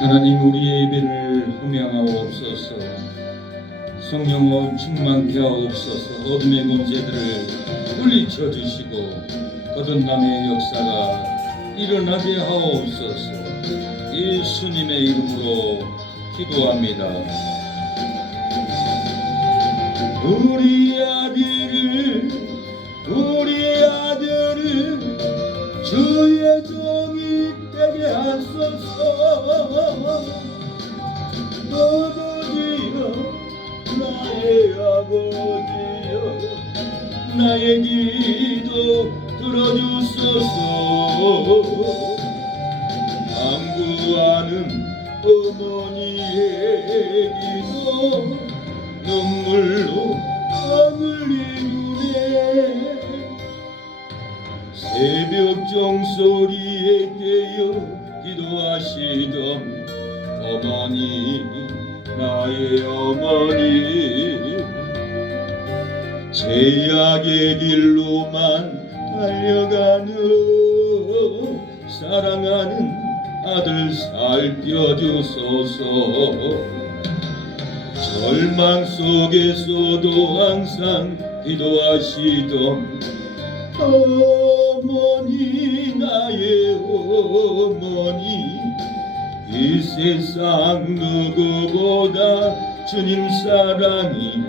하나님, 우리의 예배를 흠양하옵소서. 성령으로 충만케 하옵소서. 어둠의 문제들을 물리쳐 주시고 거듭남의 역사가 일어나게 하옵소서. 예수님의 이름으로 기도합니다. 우리 아들을 주의 종이 되게 하소서. 아버지여, 나의 아버지여, 나의 기도 들어주소서. 간구하는 어머니의 기도 눈물로 밤을 이루네. 새벽 종소리에 깨어 기도하시던 어머니, 나의 어머니, 제약의 길로만 달려가는 사랑하는 아들 살펴주소서. 절망 속에서도 항상 기도하시던 어머니, 나의 어머니, 이 세상 누구보다 주님 사랑이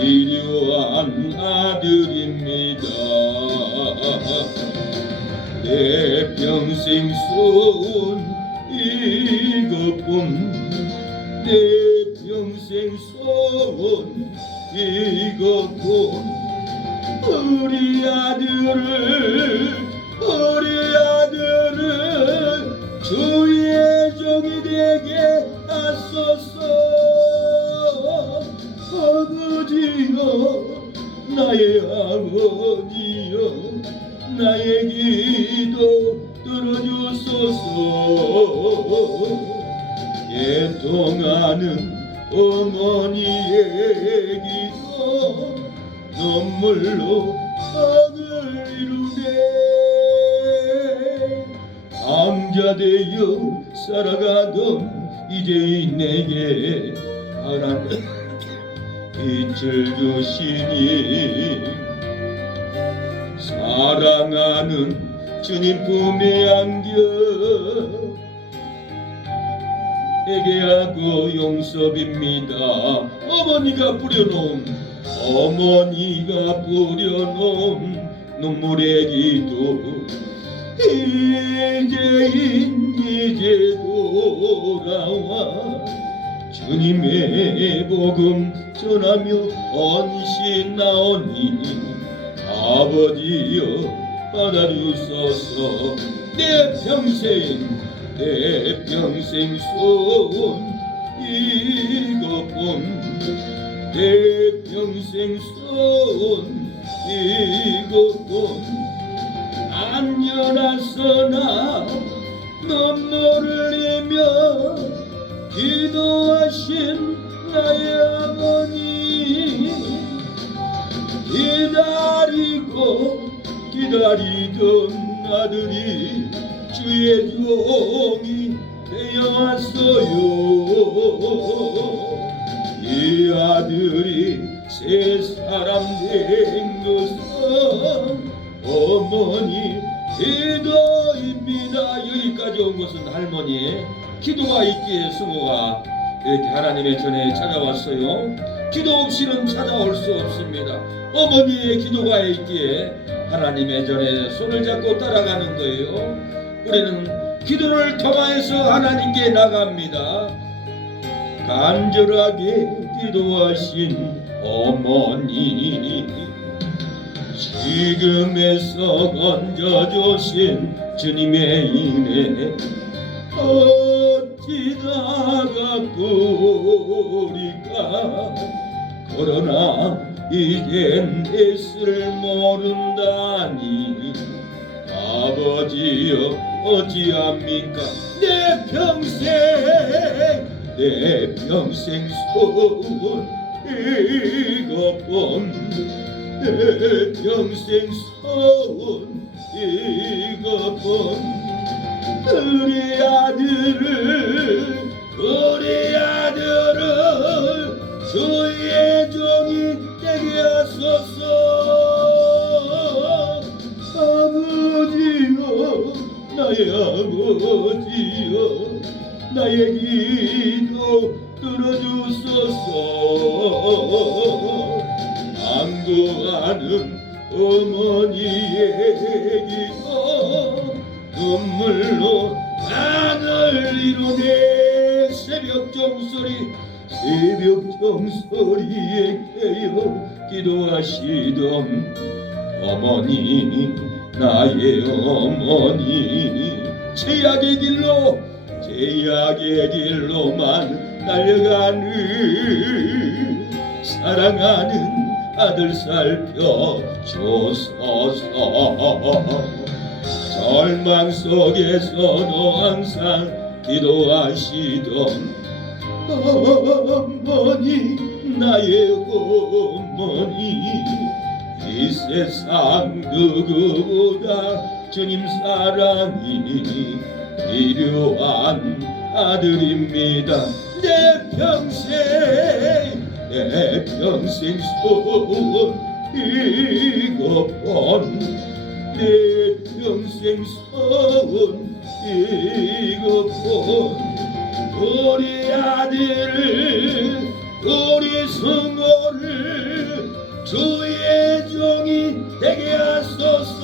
필요한 아들입니다. 내 평생 쏜 이것뿐, 내 평생 쏜 이것뿐. 우리 아들을 주의 종이 되게 하소서. 아버지여, 나의 아버지여, 나의 기도 들어주소서. 애통하는 어머니의 기도 눈물로 밤을 이루네. 암자되어 살아가던 이제인 내게 하나님 빛을 주시니, 사랑하는 주님 품에 안겨 회개하고 용서빕니다. 어머니가 뿌려놓은 눈물의 기도 이제 돌아와 주님의 복음 전하며 헌신하오니 아버지여 받아주소서. 내 평생 쏜 이것뿐, 내 평생 쏜 이것뿐. 안녕하서나 눈물을 흘리며 기도하신 나의 아버니, 기다리던 아들이 주의 종이 되어 왔어요. 이 아들이 새 사람 된 것은 어머니 기도입니다. 여기까지 온 것은 할머니의 기도가 있기에 승우가 이렇게 하나님의 전에 찾아왔어요. 기도 없이는 찾아올 수 없습니다. 어머니의 기도가 있기에 하나님의 전에 손을 잡고 따라가는 거예요. 우리는 기도를 통하여서 하나님께 나갑니다. 간절하게 기도하신 어머니, 지금에서 건져주신 주님의 은혜 어찌다가 우리가 그러나 이젠 애쓸 모른다니. 아버지여 어찌합니까? 내 평생 손 이것뿐, 내 평생 손 이것뿐. 우리 아들을 나의 아버지여 나의 기도 들어주소서. 안도하는 어머니의 기도 눈물로 땅을 이루네. 새벽 종소리에 깨어 기도하시던 어머니, 나의 어머니, 제약의 길로만 달려가는 사랑하는 아들 살펴주소서. 절망 속에서도 항상 기도하시던 어머니, 나의 어머니, 이 세상 누구보다 주님 사랑이 필요한 아들입니다. 내 평생 소원 이것뿐, 내 평생 소원 이것뿐. 우리 아들을, 우리 성호를 주의 종이 되게 하소서.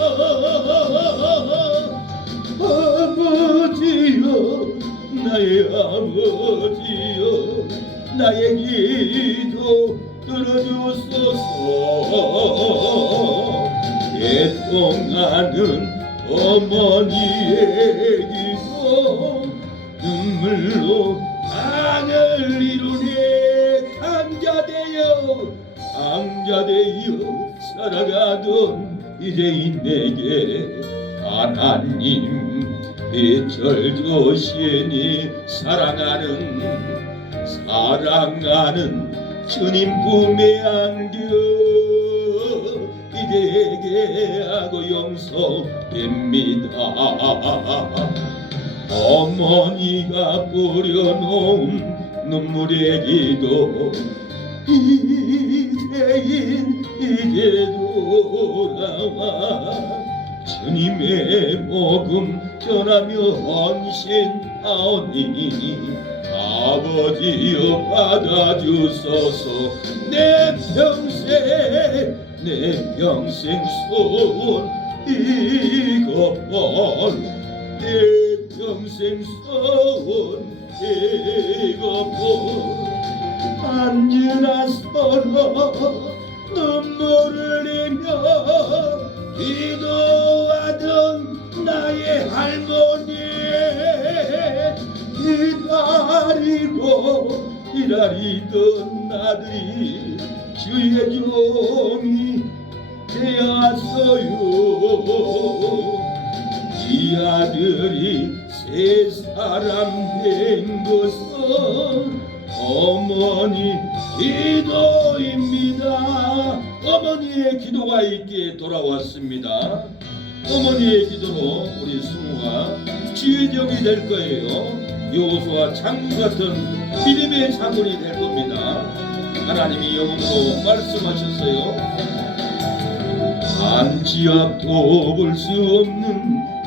아버지여, 나의 아버지여, 나의 기도 들어주소서. 애통하는 어머니의 기도 눈물로 땅을 이루네. 강자되어 살아가던 이제인 내게 하나님 빛을 주시니 사랑하는 주님 품에 안겨 이제 회개하고 용서됩니다. 어머니가 뿌려놓은 눈물의 기도 이제 돌아와 주님의 복음 전하며 헌신하오니 아버지여 받아주소서. 내 평생 소원 이것뿐, 내 평생 소원 이것뿐. 안지나 서로 눈물을 흘리며 기도하던 나의 할머니 기다리던 아들이 주의 종이 되었어요. 이 아들이 새 사람 된 것은 어머니 기도입니다. 어머니의 기도가 있기에 돌아왔습니다. 어머니의 기도로 우리 승우가 주의종이 될 거예요. 여호수아 장군 같은 믿음의 장군이 될 겁니다. 하나님이 영으로 말씀하셨어요. 한치 앞도 볼 수 없는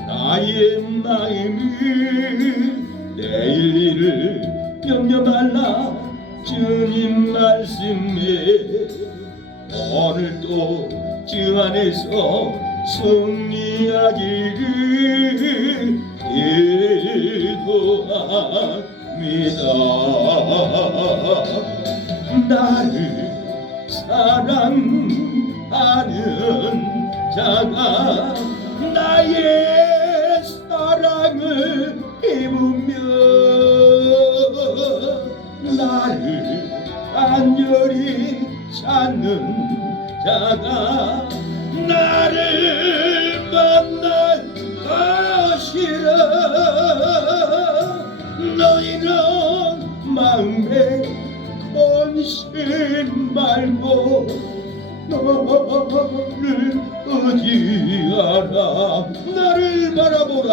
나의 마음이 내일 일을 염려 말라 주님 말씀에 오늘도 주 안에서 승리하기를 기도합니다. 나를 사랑하는 자가 나의 사랑을 입으며 나를 간절히 찾는 자가 나를 만날 것이라. 너희는 마음에 권신 말고 너를 의지하라. 나를 바라보라.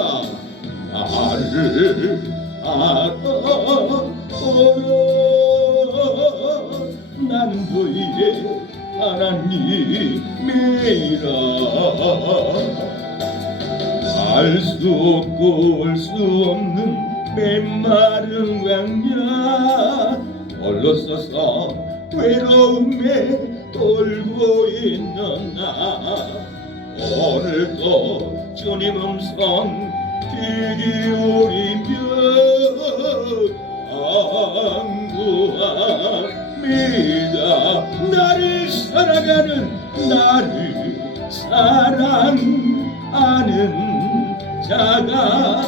나를 알아보라. 난 너희의 하나님이라. 알 갈 수 없고 올 수 없는 메마른 광야 홀로 서서 외로움에 돌고 있는 나 오늘도 주님 음성 귀 기울이며 안구합니다. 나를 사랑하는 나를 사랑하는 자가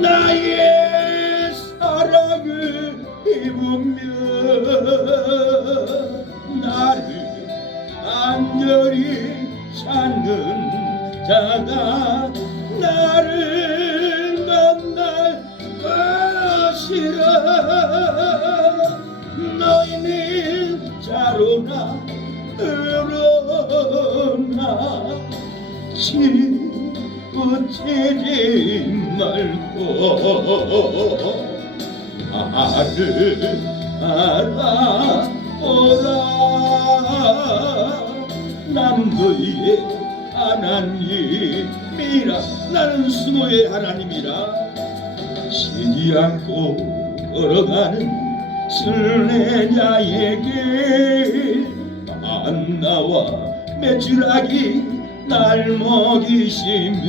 나의 사랑을 입으며 나를 간절히 찾는 자가 나를 만날 것이라. 너희는 자로나 으로나 치우치지 말고 나를 알아보라. 나는 너희의 하나님이라. 나는 수노의 하나님이라. 쉬지 않고 걸어가는 순례자에게 만나와 메추라기 날 먹이시며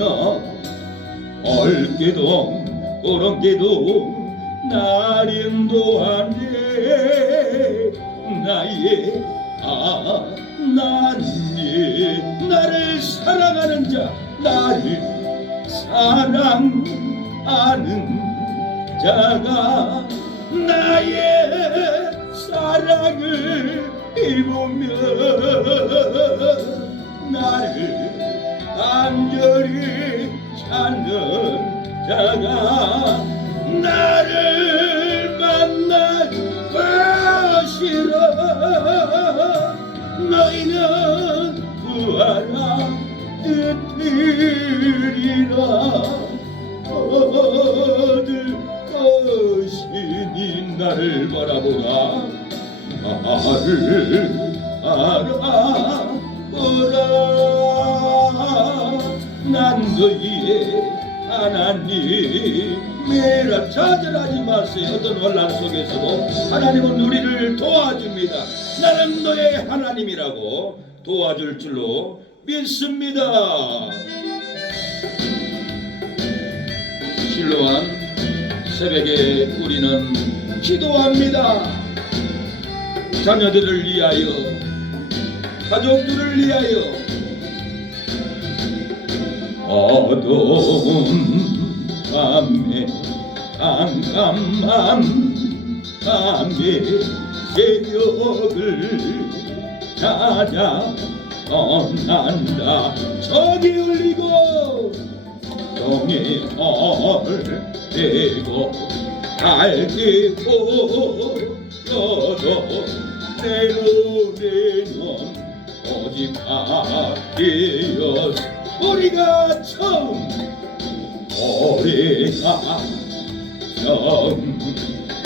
얼개도 오랑개도 날 인도하네. 나의 하나님 나를 사랑하는 자 나를 사랑하는 자가 나의 사랑을 입으며 나를 간절히 찾는 자가 나를 만날 것이라. 너희는 구하라 뜻들이라. 얻을 것이니 나를 바라보라. 나를 알아보라. 난 너희의 하나님이라. 좌절하지 마세요. 어떤 혼란 속에서도 하나님은 우리를 도와줍니다. 나는 너의 하나님이라고 도와줄 줄로 믿습니다. 실로한 새벽에 우리는 기도합니다. 자녀들을 위하여 가족들을 위하여 어두운 밤에 깜깜한 밤에 새벽을 찾아 떠난다. 저기 울리고 정이 얼대고 달기고 여도 내 눈에는 오직 아비였어. 우리가 처음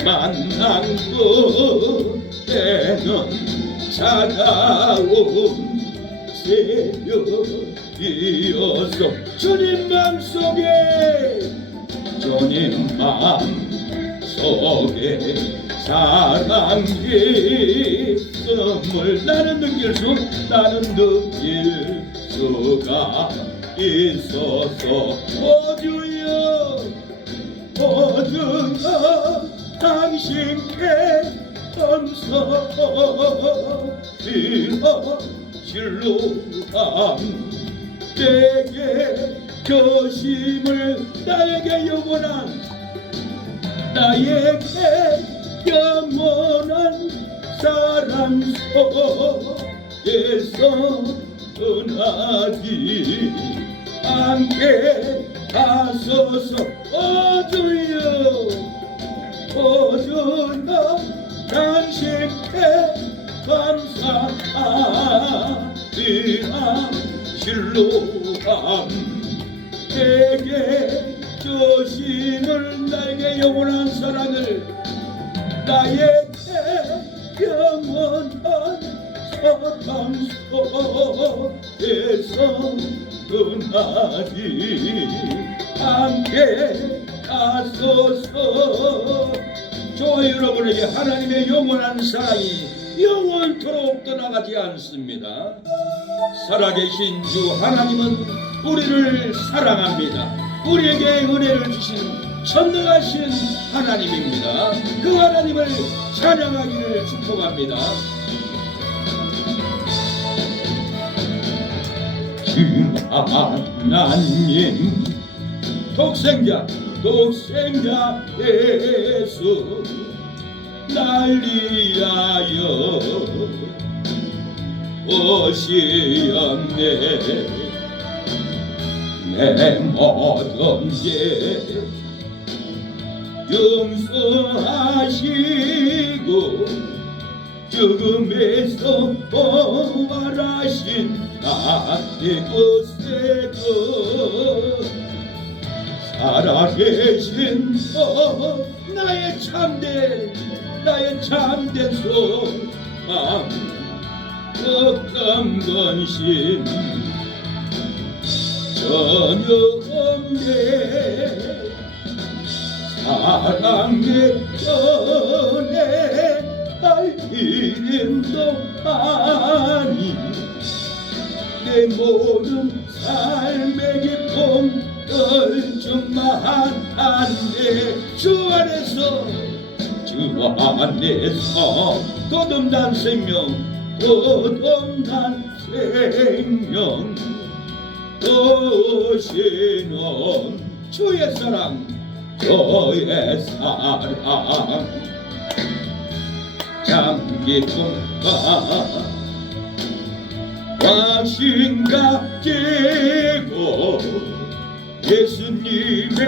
만난 그때는 차가운 새벽이었어. 주님 맘속에 사랑이 있음을 나는 느낄 수가 있어서 오 주여 당신께 감사드려. 진로함 내게 교심을 나에게 영원한 사랑 속에서 떠나지 않게 하소서. 오 주여 당신께 감사드리라. 진로함 내게 주심을 나에게 영원한 사랑을 나에게 영원한 사랑 속에서 떠나지 함께 하소서. 저와 여러분에게 하나님의 영원한 사랑이 영원토록 떠나가지 않습니다. 살아계신 주 하나님은 우리를 사랑합니다. 우리에게 은혜를 주신 전능하신 하나님입니다. 그 하나님을 찬양하기를 축복합니다. 주 하나님 독생자 예수 날 위하여 오시었네. 내 모든 죄 용서하시고 죽음에서 부활하신 나의 곳에도 살아계신 나의 참된 소망 걱정 근심 전혀 없네. 사랑의 전에 할 이름도 아니 내 모든 삶의 기쁨 얼죽만한데 주 안에서 거듭난 생명 오시는 주의 사랑 장기통과 왕신 가지고 예수님의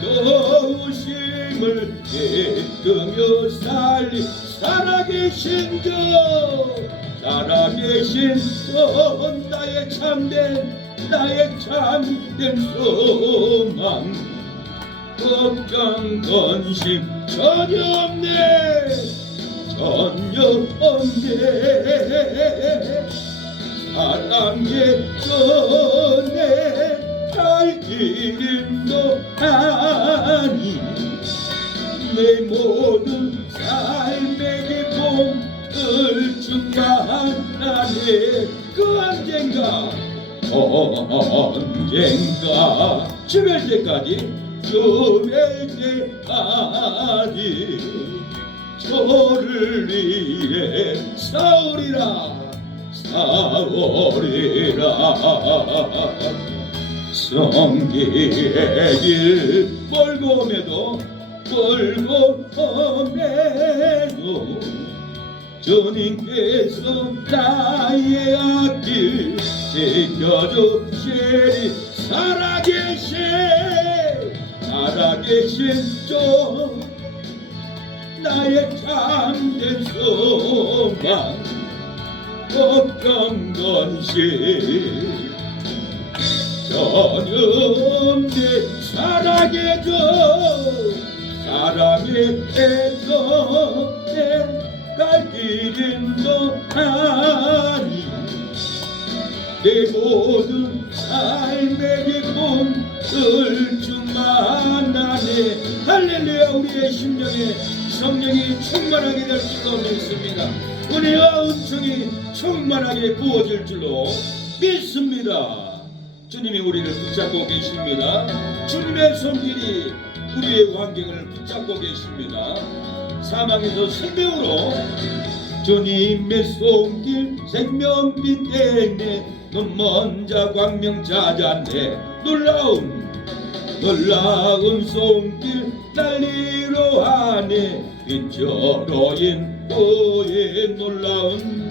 도우심을 믿으며 살아계신 주 나의 참된 소망 걱정 근심 전혀 없네. 사랑의 전에 갈 길임도 아니 내 모든 삶의 기쁨 을중간하네. 그 언젠가 죽을 때까지 저를 위해 싸우리라. 성기의 길 멀고 험해도 주님께서 나의 앞길 지켜주시리. 살아계신 주 나의 참된 소망 걱정 근심 전혀 없네. 사랑의 전에 갈 길임도 아니 내 모든 삶의 기쁨 을주만하네. 할렐루야. 우리의 심령에 성령이 충만하게 될 줄로 믿습니다. 은혜와 은총이 충만하게 부어질 줄로 믿습니다. 주님이 우리를 붙잡고 계십니다. 주님의 손길이 우리의 환경을 붙잡고 계십니다. 사망에서 생명으로 주님의 손길 생명빛 때문에 눈먼 자 광명 찾았네. 놀라운 손길 달리로 하네. 빛으로 인도에 놀라운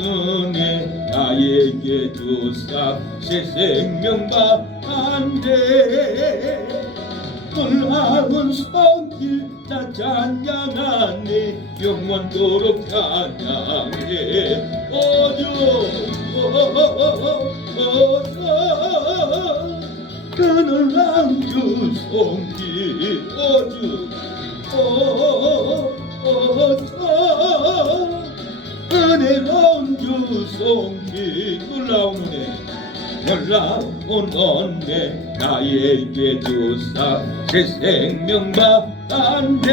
은혜 나에게 주사 새 생명 받네. 놀라운 손길 나 찬양하네. 영원토록 찬양해. 그 놀라운 주 손길 은혜로운 주 손길 놀라운 온온네 나에게 주사 새 생명 받았네.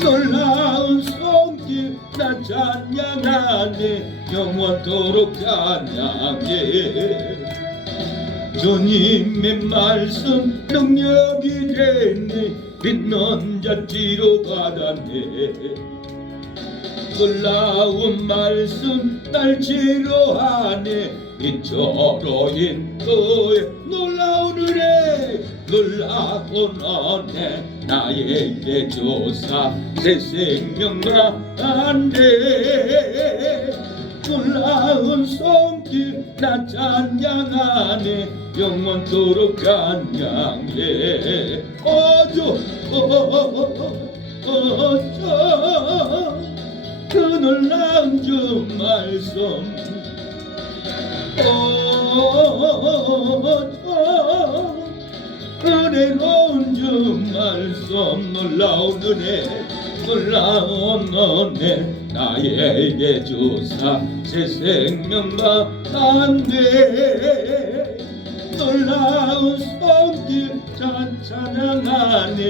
놀라운 손길 나 찬양하네 영원토록 찬양해. 주님의 말씀 능력이 되네 빛난 자 치료받았네. 놀라운 말씀 날 치료하네 이처로 인도해. 놀라운 은혜 놀라운 은혜 나에게 주사 새 생명 받았네. 놀라운 손길 나 찬양하네 영원토록 찬양해. 어저 그 놀라운 주 말씀 은혜로운 주 말씀 놀라운 은혜 놀라운 은혜 나에게 주사 새 생명 받았네. 놀라운 손길 찬양하네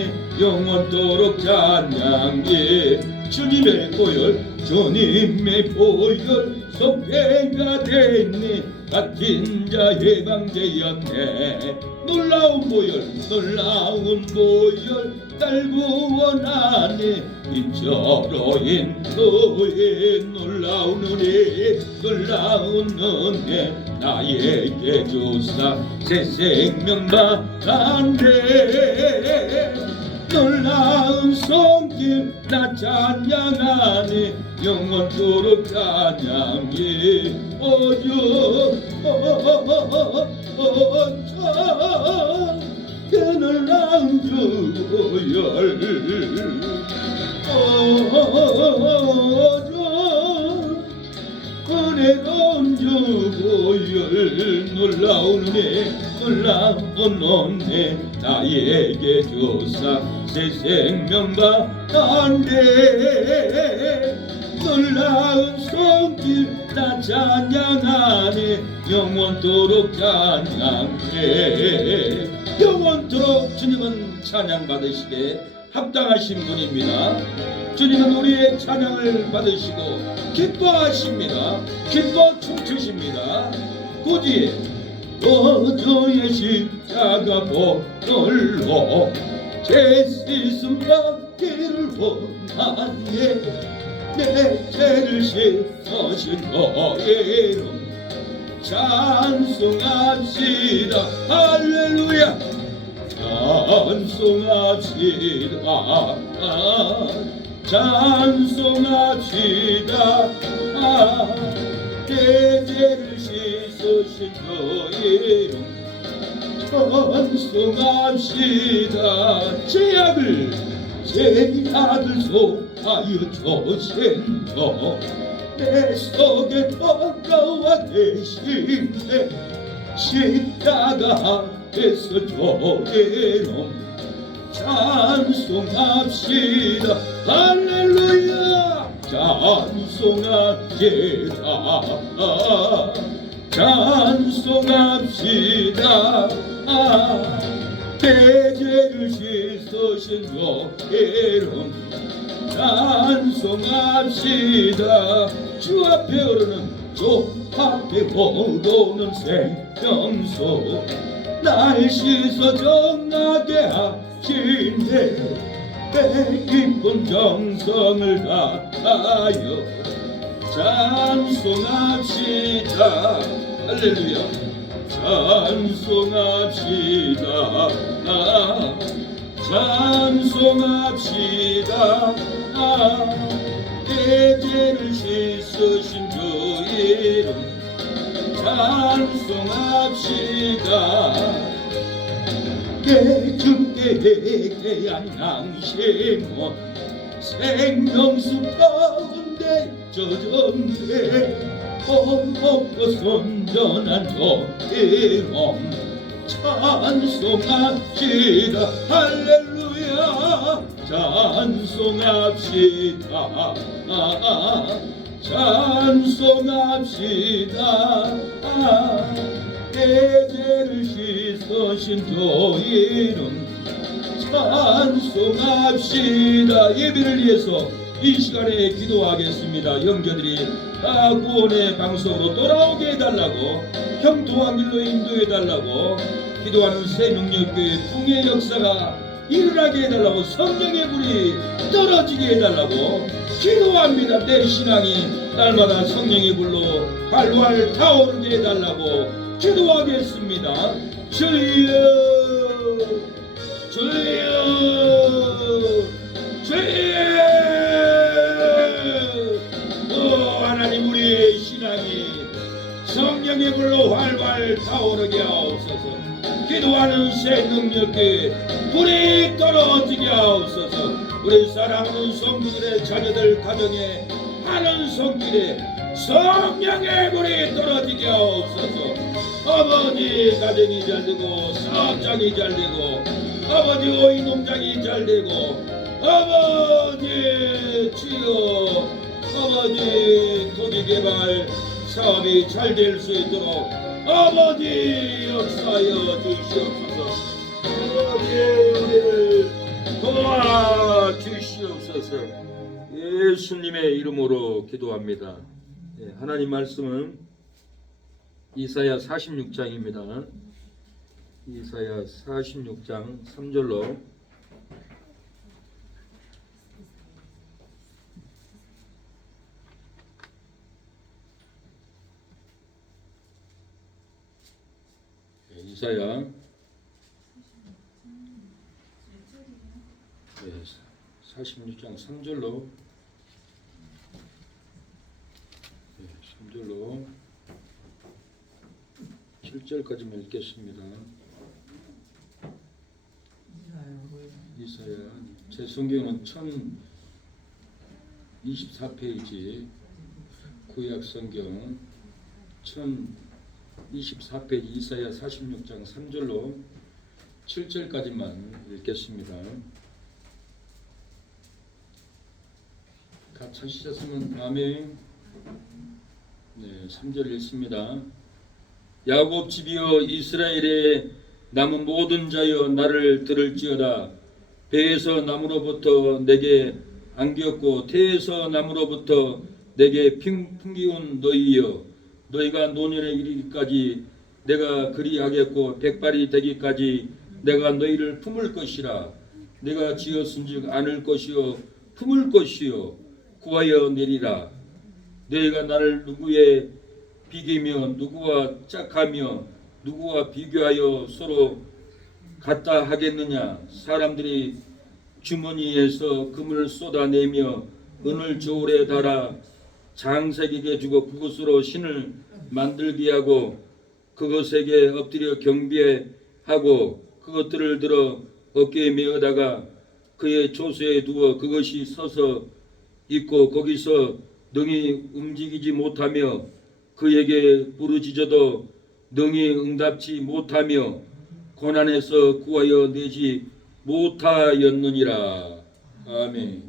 영원토록 찬양해. 주님의 보혈 주님의 보혈 속죄가 됐네 갇힌 자 해방되었네. 놀라운 보혈 놀라운 보혈 날 구원하네 이처로 인도해. 놀라운 은혜 놀라운 은혜 나에게 주사 새 생명 받았네. 놀라운 손길 나 찬양하네 영원토록 찬양해. 그 놀라운 주 보혈 은혜로운 주 보혈 놀라운 은혜 놀라운 은혜 나에게 주사 새 생명 받았네. 놀라운 손길 나 찬양하네 영원토록 찬양해. 영원토록 주님은 찬양 받으시게 합당하신 분입니다. 주님은 우리의 찬양을 받으시고 기뻐하십니다. 기뻐 춤추십니다. 9뒤에 저의 십자가 보혈로 제 씻음 받기를 원하네. 내 죄를 씻어신 너의 이름 찬송합시다. 할렐루야 찬송합시다. 찬송합시다. 내 죄를 씻으신 너의 이름 찬송합시다. 죄악을 속하여 주신 너 내 속에 돌아와 계신데 십자가 앞에서 저의 찬송합시다. 할렐루야 찬송합시다. 찬송합시다. 내 죄를 씻으신 너의 이름 찬송합시다. 주 앞에 오르는 주 앞에 오르는 생명수 날 씻어 정하게 하시네. 내 기쁜 정성을 다하여 찬송합시다. 할렐루야 찬송합시다. 찬송합시다. 내 죄를 씻으신 주 이름 찬송합시다. 내 주께 대한 양심은 생명수 가운데 젖었네. 험없고 선전한 저 이름 찬송합시다. 할렐루야 찬송합시다. 찬송합시다. 내 내 죄를 씻으신 교인은 찬송합시다. 예배를 위해서 이 시간에 기도하겠습니다. 형제들이 다 구원의 방송으로 돌아오게 해달라고, 형통한 길로 인도해달라고, 기도하는 새 능력교회 풍의 역사가 일어나게 해달라고, 성령의 불이 떨어지게 해달라고 기도합니다. 내 신앙이 날마다 성령의 불로 활활 타오르게 해달라고 기도하겠습니다. 주여 주여 주여. 하나님, 우리의 신앙이 성령의 불로 활활 타오르게 하옵소서. 기도하는 새 능력에 불이 떨어지게 하옵소서. 우리 사랑하는 성도들의 자녀들 가정에 하는 손길에 성령의 불이 떨어지게 하옵소서. 아버지 가정이 잘되고, 사업장이 잘되고, 아버지 오이 농장이 잘되고, 아버지 주여, 아버지 토지개발 사업이 잘 될 수 있도록 아버지 역사하여 주시옵소서. 아버지 우리를 도와주시옵소서. 예수님의 이름으로 기도합니다. 하나님 말씀은 이사야 46장입니다. 이사야 46장 3절로 이사야 46장 3절로 7절까지만 읽겠습니다. 이사야, 제 성경은 1024페이지, 구약 성경 1024페이지 이사야 46장 3절로 7절까지만 읽겠습니다. 다 찾으셨으면 아멘. 네, 3절 읽습니다. 야곱 집이여, 이스라엘의 남은 모든 자여, 나를 들을지어다. 배에서 나무로부터 내게 안겼고 태에서 나무로부터 내게 풍기운 너희여, 너희가 노년에 이르기까지 내가 그리하겠고 백발이 되기까지 내가 너희를 품을 것이라. 내가 지었은즉 안을 것이요 품을 것이요 구하여 내리라. 너희가 나를 누구에 비기며 누구와 짝하며 누구와 비교하여 서로 같다 하겠느냐. 사람들이 주머니에서 금을 쏟아내며 은을 저울에 달아 장색에게 주고 그것으로 신을 만들게 하고 그것에게 엎드려 경배하고 그것들을 들어 어깨에 메어다가 그의 조수에 두어 그것이 서서 있고 거기서 능히 움직이지 못하며 그에게 부르짖어도 능히 응답지 못하며 고난에서 구하여 내지 못하였느니라. 아멘.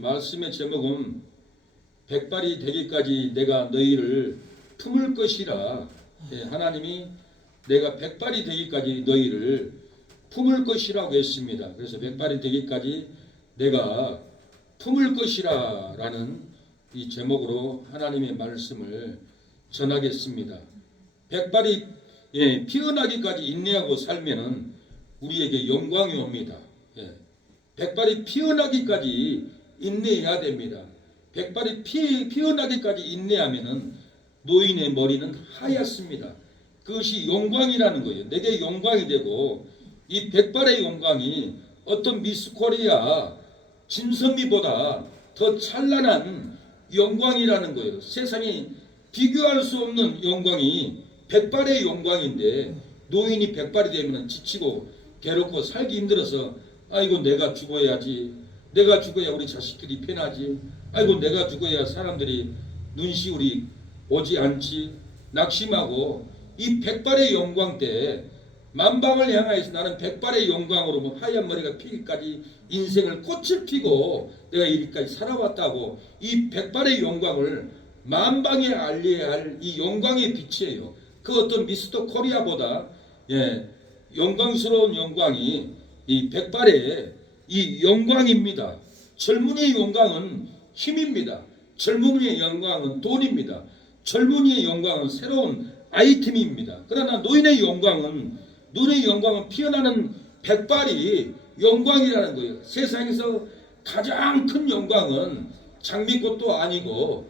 말씀의 제목은 백발이 되기까지 내가 너희를 품을 것이라. 하나님이 내가 백발이 되기까지 너희를 품을 것이라고 했습니다. 그래서 백발이 되기까지 내가 품을 것이라 라는 이 제목으로 하나님의 말씀을 전하겠습니다. 백발이 피어나기까지 인내하고 살면은 우리에게 영광이 옵니다. 백발이 피어나기까지 인내해야 됩니다. 백발이 피어나기까지 인내하면은 노인의 머리는 하얗습니다. 그것이 영광이라는 거예요. 내게 영광이 되고 이 백발의 영광이 어떤 미스 코리아 진선미보다 더 찬란한 영광이라는 거예요. 세상에 비교할 수 없는 영광이 백발의 영광인데 노인이 백발이 되면 지치고 괴롭고 살기 힘들어서 아이고 내가 죽어야지, 내가 죽어야 우리 자식들이 편하지, 아이고 내가 죽어야 사람들이 눈시울이 오지 않지 낙심하고 이 백발의 영광 때 만방을 향하여서 나는 백발의 영광으로 뭐 하얀 머리가 피기까지 인생을 꽃을 피고 내가 이리까지 살아왔다고 이 백발의 영광을 만방에 알려야 할 이 영광의 빛이에요. 그 어떤 미스터 코리아보다 영광스러운 영광이 이 백발의 이 영광입니다. 젊은이의 영광은 힘입니다. 젊은이의 영광은 돈입니다. 젊은이의 영광은 새로운 아이템입니다. 그러나 노인의 영광은 피어나는 백발이 영광이라는 거예요. 세상에서 가장 큰 영광은 장미꽃도 아니고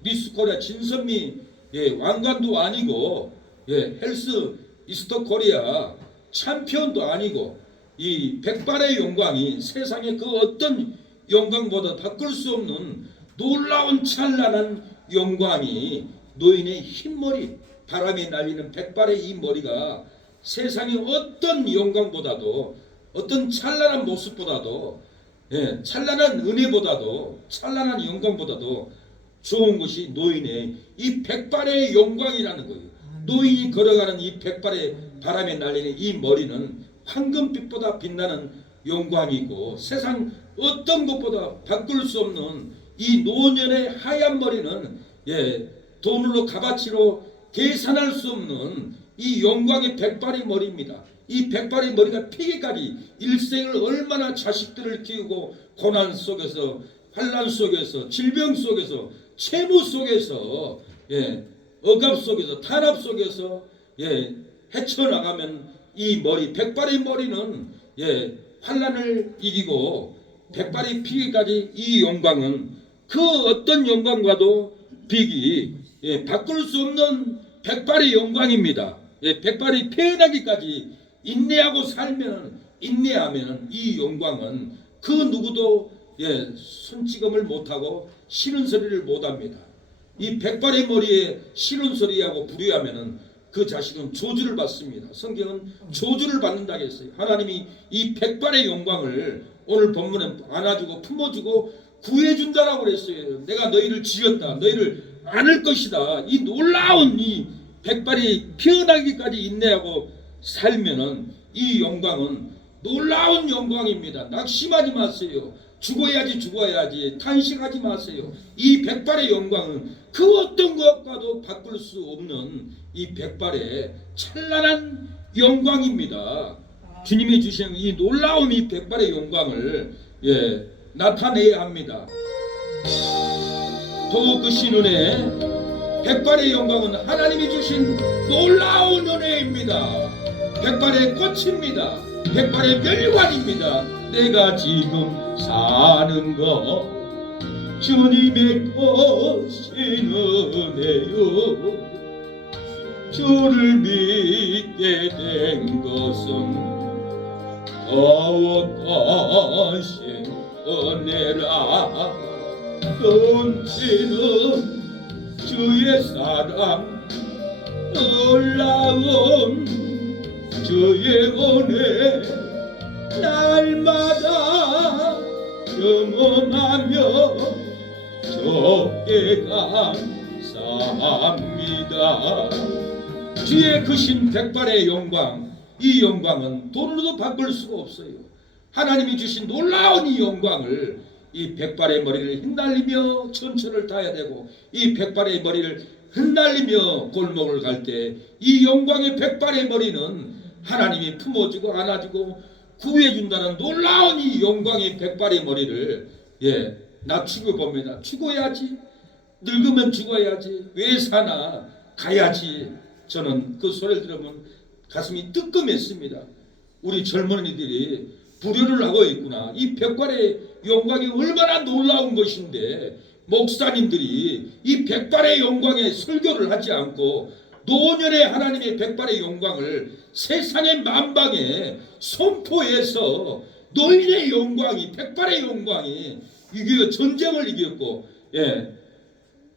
미스 코리아 진선미 왕관도 아니고 헬스 미스터 코리아 챔피언도 아니고 이 백발의 영광이 세상의 그 어떤 영광보다 바꿀 수 없는 놀라운 찬란한 영광이 노인의 흰머리, 바람이 날리는 백발의 이 머리가 세상의 어떤 영광보다도, 어떤 찬란한 모습보다도, 찬란한 은혜보다도, 찬란한 영광보다도 좋은 것이 노인의 이 백발의 영광이라는 거예요. 노인이 걸어가는 이 백발의 바람에 날리는 이 머리는 황금빛보다 빛나는 영광이고, 세상 어떤 것보다 바꿀 수 없는 이 노년의 하얀 머리는 돈으로 값어치로 계산할 수 없는 이 영광의 백발의 머리입니다. 이 백발의 머리가 피기까지 일생을 얼마나 자식들을 키우고 고난 속에서, 환난 속에서, 질병 속에서, 채무 속에서, 억압 속에서, 탄압 속에서 헤쳐나가면 이 머리, 백발의 머리는 환난을 이기고 백발의 피기까지 이 영광은 그 어떤 영광과도 비기 바꿀 수 없는 백발의 영광입니다. 백발이 피어나기까지 인내하면 이 영광은 그 누구도 손찌검을 못하고 싫은 소리를 못합니다. 이 백발의 머리에 싫은 소리하고 불의하면은 그 자식은 저주를 받습니다. 성경은 저주를 받는다 했어요. 하나님이 이 백발의 영광을 오늘 본문에 안아주고 품어주고 구해준다라고 그랬어요. 내가 너희를 지었다. 너희를 안을 것이다. 이 놀라운 이 백발이 피어나기까지 인내하고 살면은 이 영광은 놀라운 영광입니다. 낙심하지 마세요. 죽어야지 탄식하지 마세요. 이 백발의 영광은 그 어떤 것과도 바꿀 수 없는 이 백발의 찬란한 영광입니다. 주님이 주신 이 놀라운 이 백발의 영광을 나타내야 합니다. 더욱 그 신은혜, 백발의 영광은 하나님이 주신 놀라운 은혜입니다. 백발의 꽃입니다. 백발의 멸관입니다. 내가 지금 사는 것 주님의 것인 은혜요. 주를 믿게 된 것은 더욱하신 은혜라. 넘치는 주의 사랑, 놀라운 주의 은혜 날마다 경험하며 주께 감사합니다. 주의 크신 백발의 영광, 이 영광은 돈으로도 바꿀 수가 없어요. 하나님이 주신 놀라운 이 영광을 이 백발의 머리를 흩날리며 천천을 타야 되고, 이 백발의 머리를 흩날리며 골목을 갈 때 이 영광의 백발의 머리는 하나님이 품어주고 안아주고 구해준다는 놀라운 이 영광의 백발의 머리를 낮추고 봅니다. 죽어야지, 늙으면 죽어야지, 왜 사나, 가야지. 저는 그 소리를 들으면 가슴이 뜨끔했습니다. 우리 젊은이들이 불효를 하고 있구나. 이 백발의 영광이 얼마나 놀라운 것인데 목사님들이 이 백발의 영광에 설교를 하지 않고 노년의 하나님의 백발의 영광을 세상의 만방에 선포해서 노인의 영광이, 백발의 영광이 전쟁을 이겼고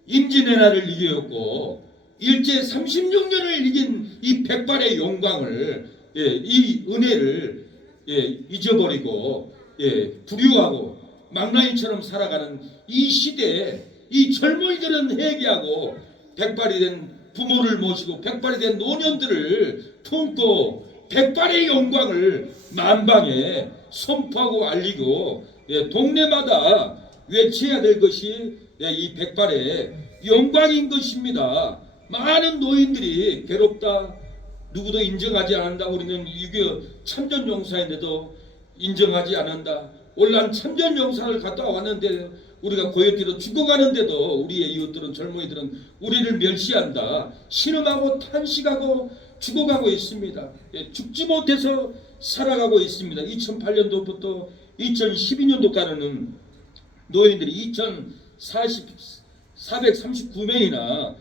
임진왜란을 이겼고 일제 36년을 이긴 이 백발의 영광을 이 은혜를 잊어버리고 불효하고 망나니처럼 살아가는 이 시대에 이 젊은이들은 회개하고 백발이 된 부모를 모시고 백발이 된 노년들을 품고 백발의 영광을 만방에 선포하고 알리고 동네마다 외쳐야 될 것이 이 백발의 영광인 것입니다. 많은 노인들이 괴롭다, 누구도 인정하지 않는다, 우리는 유교 참전용사인데도 인정하지 않는다, 올란 참전용사를 갔다 왔는데 우리가 고역기로 죽어가는데도 우리의 이웃들은, 젊은이들은 우리를 멸시한다, 신음하고 탄식하고 죽어가고 있습니다. 죽지 못해서 살아가고 있습니다. 2008년도부터 2012년도까지는 노인들이 439명이나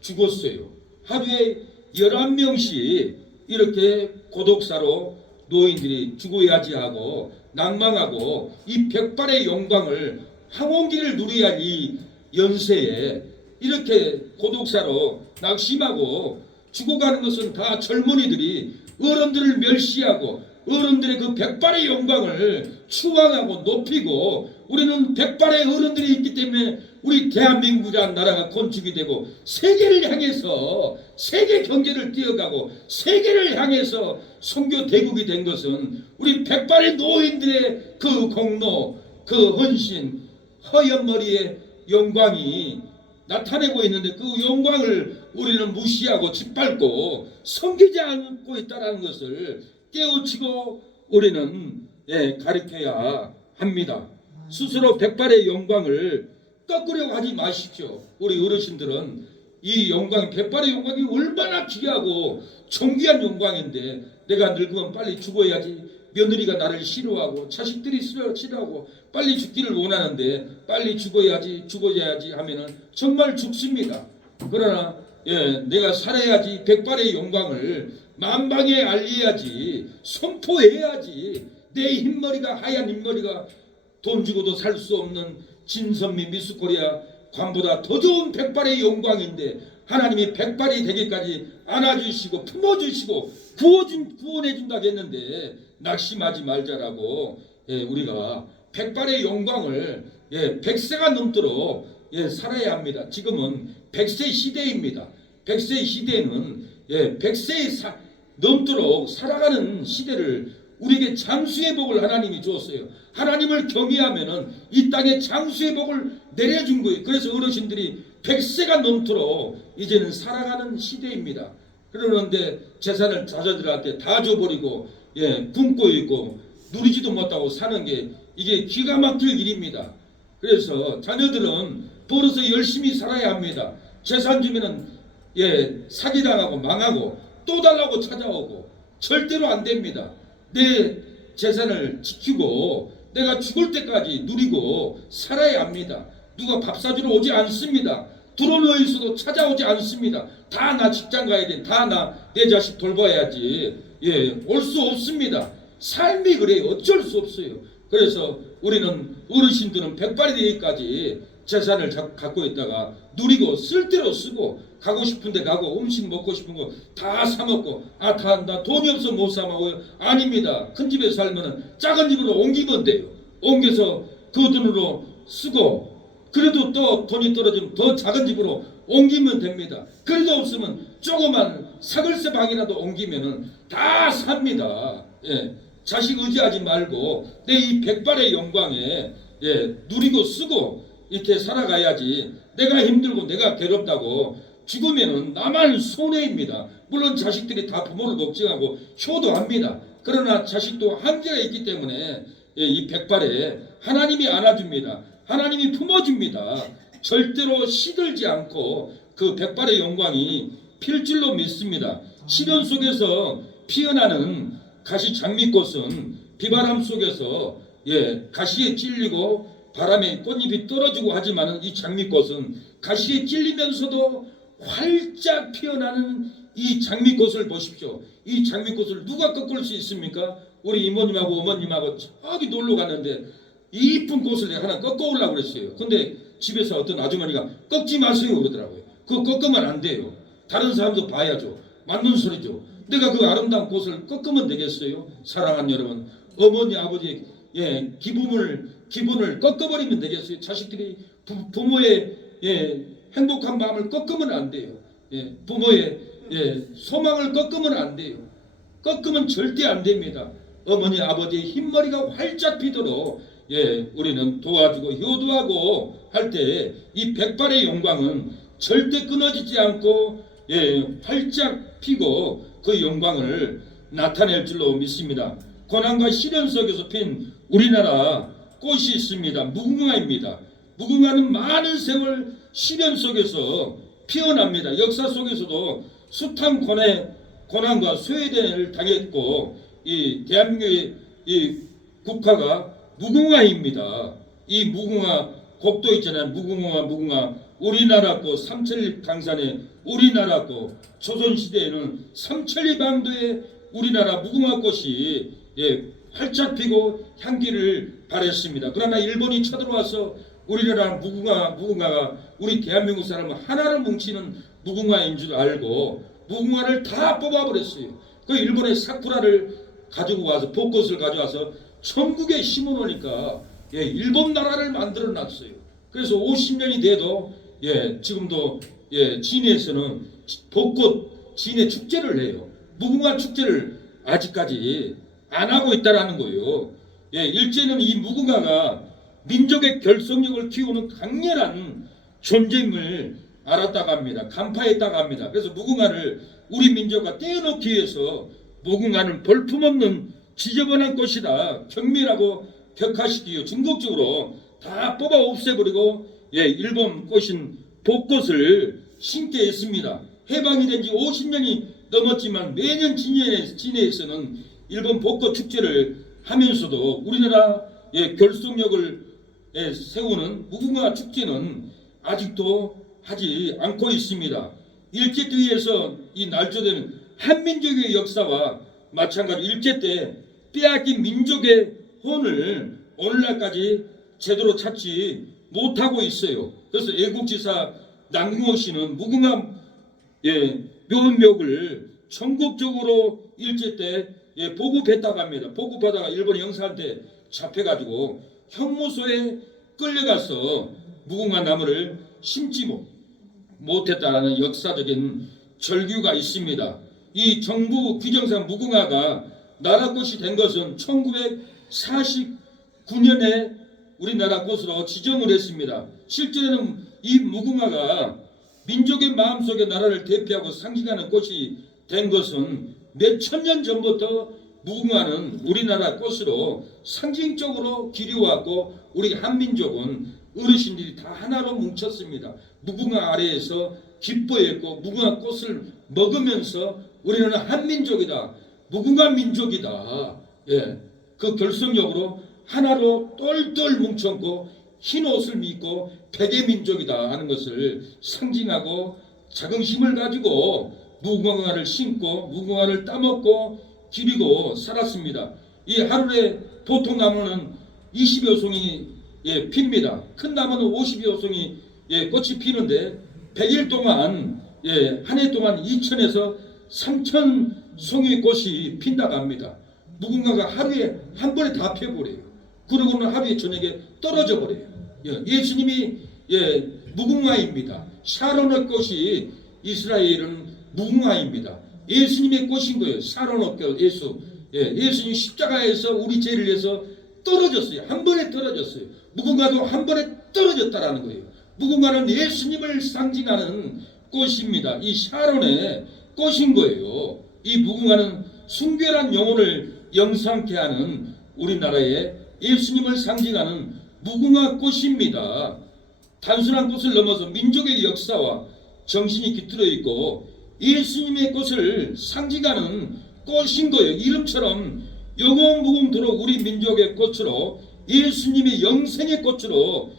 죽었어요. 하루에 11명씩 이렇게 고독사로 노인들이 죽어야지 하고 낭망하고 이 백발의 영광을, 황혼기를 누려야 할 이 연세에 이렇게 고독사로 낙심하고 죽어가는 것은 다 젊은이들이 어른들을 멸시하고 어른들의 그 백발의 영광을 추앙하고 높이고, 우리는 백발의 어른들이 있기 때문에 우리 대한민국이라는 나라가 건축이 되고 세계를 향해서 세계 경제를 뛰어가고 세계를 향해서 선교 대국이 된 것은 우리 백발의 노인들의 그 공로, 그 헌신, 허연 머리의 영광이 나타내고 있는데, 그 영광을 우리는 무시하고 짓밟고 섬기지 않고 있다는 것을 깨우치고 우리는 가르쳐야 합니다. 스스로 백발의 영광을 꺾으려고 하지 마십시오. 우리 어르신들은 이 영광, 백발의 영광이 얼마나 귀하고 존귀한 영광인데, 내가 늙으면 빨리 죽어야지, 며느리가 나를 싫어하고 자식들이 싫어하고 빨리 죽기를 원하는데 빨리 죽어야지 하면은 정말 죽습니다. 그러나 내가 살아야지, 백발의 영광을 만방에 알려야지, 선포해야지. 내 흰머리가, 하얀 흰머리가 돈 주고도 살 수 없는 진선미 미스코리아 관보다 더 좋은 백발의 영광인데, 하나님이 백발이 되기까지 안아주시고 품어주시고 구원해준다고 했는데 낙심하지 말자라고, 우리가 백발의 영광을 100세가 넘도록 살아야 합니다. 지금은 100세 시대입니다. 100세 시대는 100세 넘도록 살아가는 시대를 우리에게 장수의 복을 하나님이 주었어요. 하나님을 경외하면은 이 땅에 장수의 복을 내려준 거예요. 그래서 어르신들이 100세가 넘도록 이제는 살아가는 시대입니다. 그러는데 재산을 자녀들한테 다 줘버리고 굶고 있고 누리지도 못하고 사는 게, 이게 기가 막힐 일입니다. 그래서 자녀들은 벌어서 열심히 살아야 합니다. 재산 주면은 사기당하고 망하고 또 달라고 찾아오고, 절대로 안 됩니다. 내 재산을 지키고 내가 죽을 때까지 누리고 살아야 합니다. 누가 밥 사주러 오지 않습니다. 들어누워 있어도 찾아오지 않습니다. 다 나 직장 가야 돼, 다 나 내 자식 돌봐야지, 올 수 없습니다. 삶이 그래요. 어쩔 수 없어요. 그래서 우리는 어르신들은 백발이 되기까지 재산을 갖고 있다가 누리고 쓸 대로 쓰고, 가고 싶은데 가고, 음식 먹고 싶은 거 다 사 먹고, 나 돈이 없어 못 사 먹어요. 아닙니다. 큰 집에 살면은 작은 집으로 옮기면 돼요. 옮겨서 그 돈으로 쓰고, 그래도 또 돈이 떨어지면 더 작은 집으로 옮기면 됩니다. 그래도 없으면 조그만 사글세 방이라도 옮기면은 다 삽니다. 자식 의지하지 말고 내 이 백발의 영광에 누리고 쓰고 이렇게 살아가야지. 내가 힘들고 내가 괴롭다고 죽으면은 나만 손해입니다. 물론 자식들이 다 부모를 걱정하고 효도합니다. 그러나 자식도 한계가 있기 때문에 이 백발에 하나님이 안아줍니다. 하나님이 품어줍니다. 절대로 시들지 않고 그 백발의 영광이 필 줄로 믿습니다. 시련 속에서 피어나는 가시 장미꽃은 비바람 속에서 가시에 찔리고 바람에 꽃잎이 떨어지고 하지만, 이 장미꽃은 가시에 찔리면서도 활짝 피어나는 이 장미꽃을 보십시오. 이 장미꽃을 누가 꺾을 수 있습니까? 우리 이모님하고 어머님하고 저기 놀러 갔는데 이쁜 꽃을 하나 꺾어오려고 그랬어요. 근데 집에서 어떤 아주머니가 꺾지 마세요 그러더라고요. 그거 꺾으면 안 돼요. 다른 사람도 봐야죠. 맞는 소리죠. 내가 그 아름다운 꽃을 꺾으면 되겠어요? 사랑하는 여러분, 어머니 아버지 기분을 꺾어버리면 되겠어요? 자식들이 부모의 행복한 마음을 꺾으면 안 돼요. 부모의 소망을 꺾으면 안 돼요. 꺾으면 절대 안 됩니다. 어머니 아버지의 흰머리가 활짝 피도록 우리는 도와주고 효도하고 할 때 이 백발의 영광은 절대 끊어지지 않고 활짝 피고 그 영광을 나타낼 줄로 믿습니다. 고난과 시련 속에서 핀 우리나라 꽃이 있습니다. 무궁화입니다. 무궁화는 많은 세월 시련 속에서 피어납니다. 역사 속에서도 숱한 고난과 소외를 당했고 이 대한민국의 이 국화가 무궁화입니다. 이 무궁화 곡도 있잖아요. 무궁화 우리나라 꽃 삼천리 강산에 우리나라 꽃 조선시대에는 삼천리 방도에 우리나라 무궁화 꽃이 활짝 피고 향기를 발했습니다. 그러나 일본이 쳐들어와서 우리나라 무궁화가 우리 대한민국 사람은 하나를 뭉치는 무궁화인 줄 알고 무궁화를 다 뽑아버렸어요. 그 일본의 사쿠라를 가지고 와서 벚꽃을 가져와서 천국에 심어놓으니까 일본 나라를 만들어 놨어요. 그래서 50년이 돼도 지금도 진해에서는 벚꽃 진해 축제를 해요. 무궁화 축제를 아직까지 안 하고 있다라는 거예요. 일제는 이 무궁화가 민족의 결속력을 키우는 강렬한 존재임을 알았다고 합니다. 간파했다고 합니다. 그래서 무궁화를 우리 민족과 떼어놓기 위해서 무궁화는 볼품없는 지저분한 꽃이다 경멸하고 격화시키고 중국적으로 다 뽑아 없애버리고 일본 꽃인 벚꽃을 심게 했습니다. 해방이 된 지 50년이 넘었지만 매년 진해에서는 일본 벚꽃 축제를 하면서도 우리나라의 결속력을 세우는 무궁화 축제는 아직도 하지 않고 있습니다. 일제 때에서 이 날조되는 한민족의 역사와 마찬가지로 일제 때 빼앗긴 민족의 혼을 오늘날까지 제대로 찾지 못하고 있어요. 그래서 애국지사 남궁옥 씨는 무궁화 묘목을 전국적으로 일제 때 보급했다고 합니다. 보급하다가 일본 형사한테 잡혀가지고 형무소에 끌려가서 무궁화 나무를 심지 못했다는 역사적인 절규가 있습니다. 이 정부 규정상 무궁화가 나라꽃이 된 것은 1949년에 우리나라 꽃으로 지정을 했습니다. 실제로는 이 무궁화가 민족의 마음속에 나라를 대표하고 상징하는 꽃이 된 것은 몇 천 년 전부터 무궁화는 우리나라 꽃으로 상징적으로 기려왔고 우리 한민족은 어르신들이 다 하나로 뭉쳤습니다. 무궁화 아래에서 기뻐했고 무궁화 꽃을 먹으면서 우리는 한민족이다. 무궁화 민족이다. 그 결속력으로 하나로 똘똘 뭉쳤고 흰 옷을 입고 백의 민족이다 하는 것을 상징하고 자긍심을 가지고 무궁화를 심고 무궁화를 따먹고 기리고 살았습니다. 이 하루에 보통 나무는 20여 송이 핍니다. 큰 나무는 50여 송이 꽃이 피는데 100일 동안 한 해 동안 2천에서 3천 송이 꽃이 핀다고 합니다. 무궁화가 하루에 한 번에 다 펴버려요. 그러고는 하루에 저녁에 떨어져 버려요. 예수님이 무궁화입니다. 샤론의 꽃이 이스라엘은 무궁화입니다. 예수님의 꽃인 거예요. 샤론의 꽃 예수. 예수님 십자가에서 우리 죄를 위해서 떨어졌어요. 한 번에 떨어졌어요. 무궁화도 한 번에 떨어졌다라는 거예요. 무궁화는 예수님을 상징하는 꽃입니다. 이 샤론의 꽃인 거예요. 이 무궁화는 순결한 영혼을 영상케 하는 우리나라의 예수님을 상징하는 무궁화 꽃입니다. 단순한 꽃을 넘어서 민족의 역사와 정신이 깃들어 있고 예수님의 꽃을 상징하는 꽃인 거예요. 이름처럼 영원무궁토록 우리 민족의 꽃으로 예수님의 영생의 꽃으로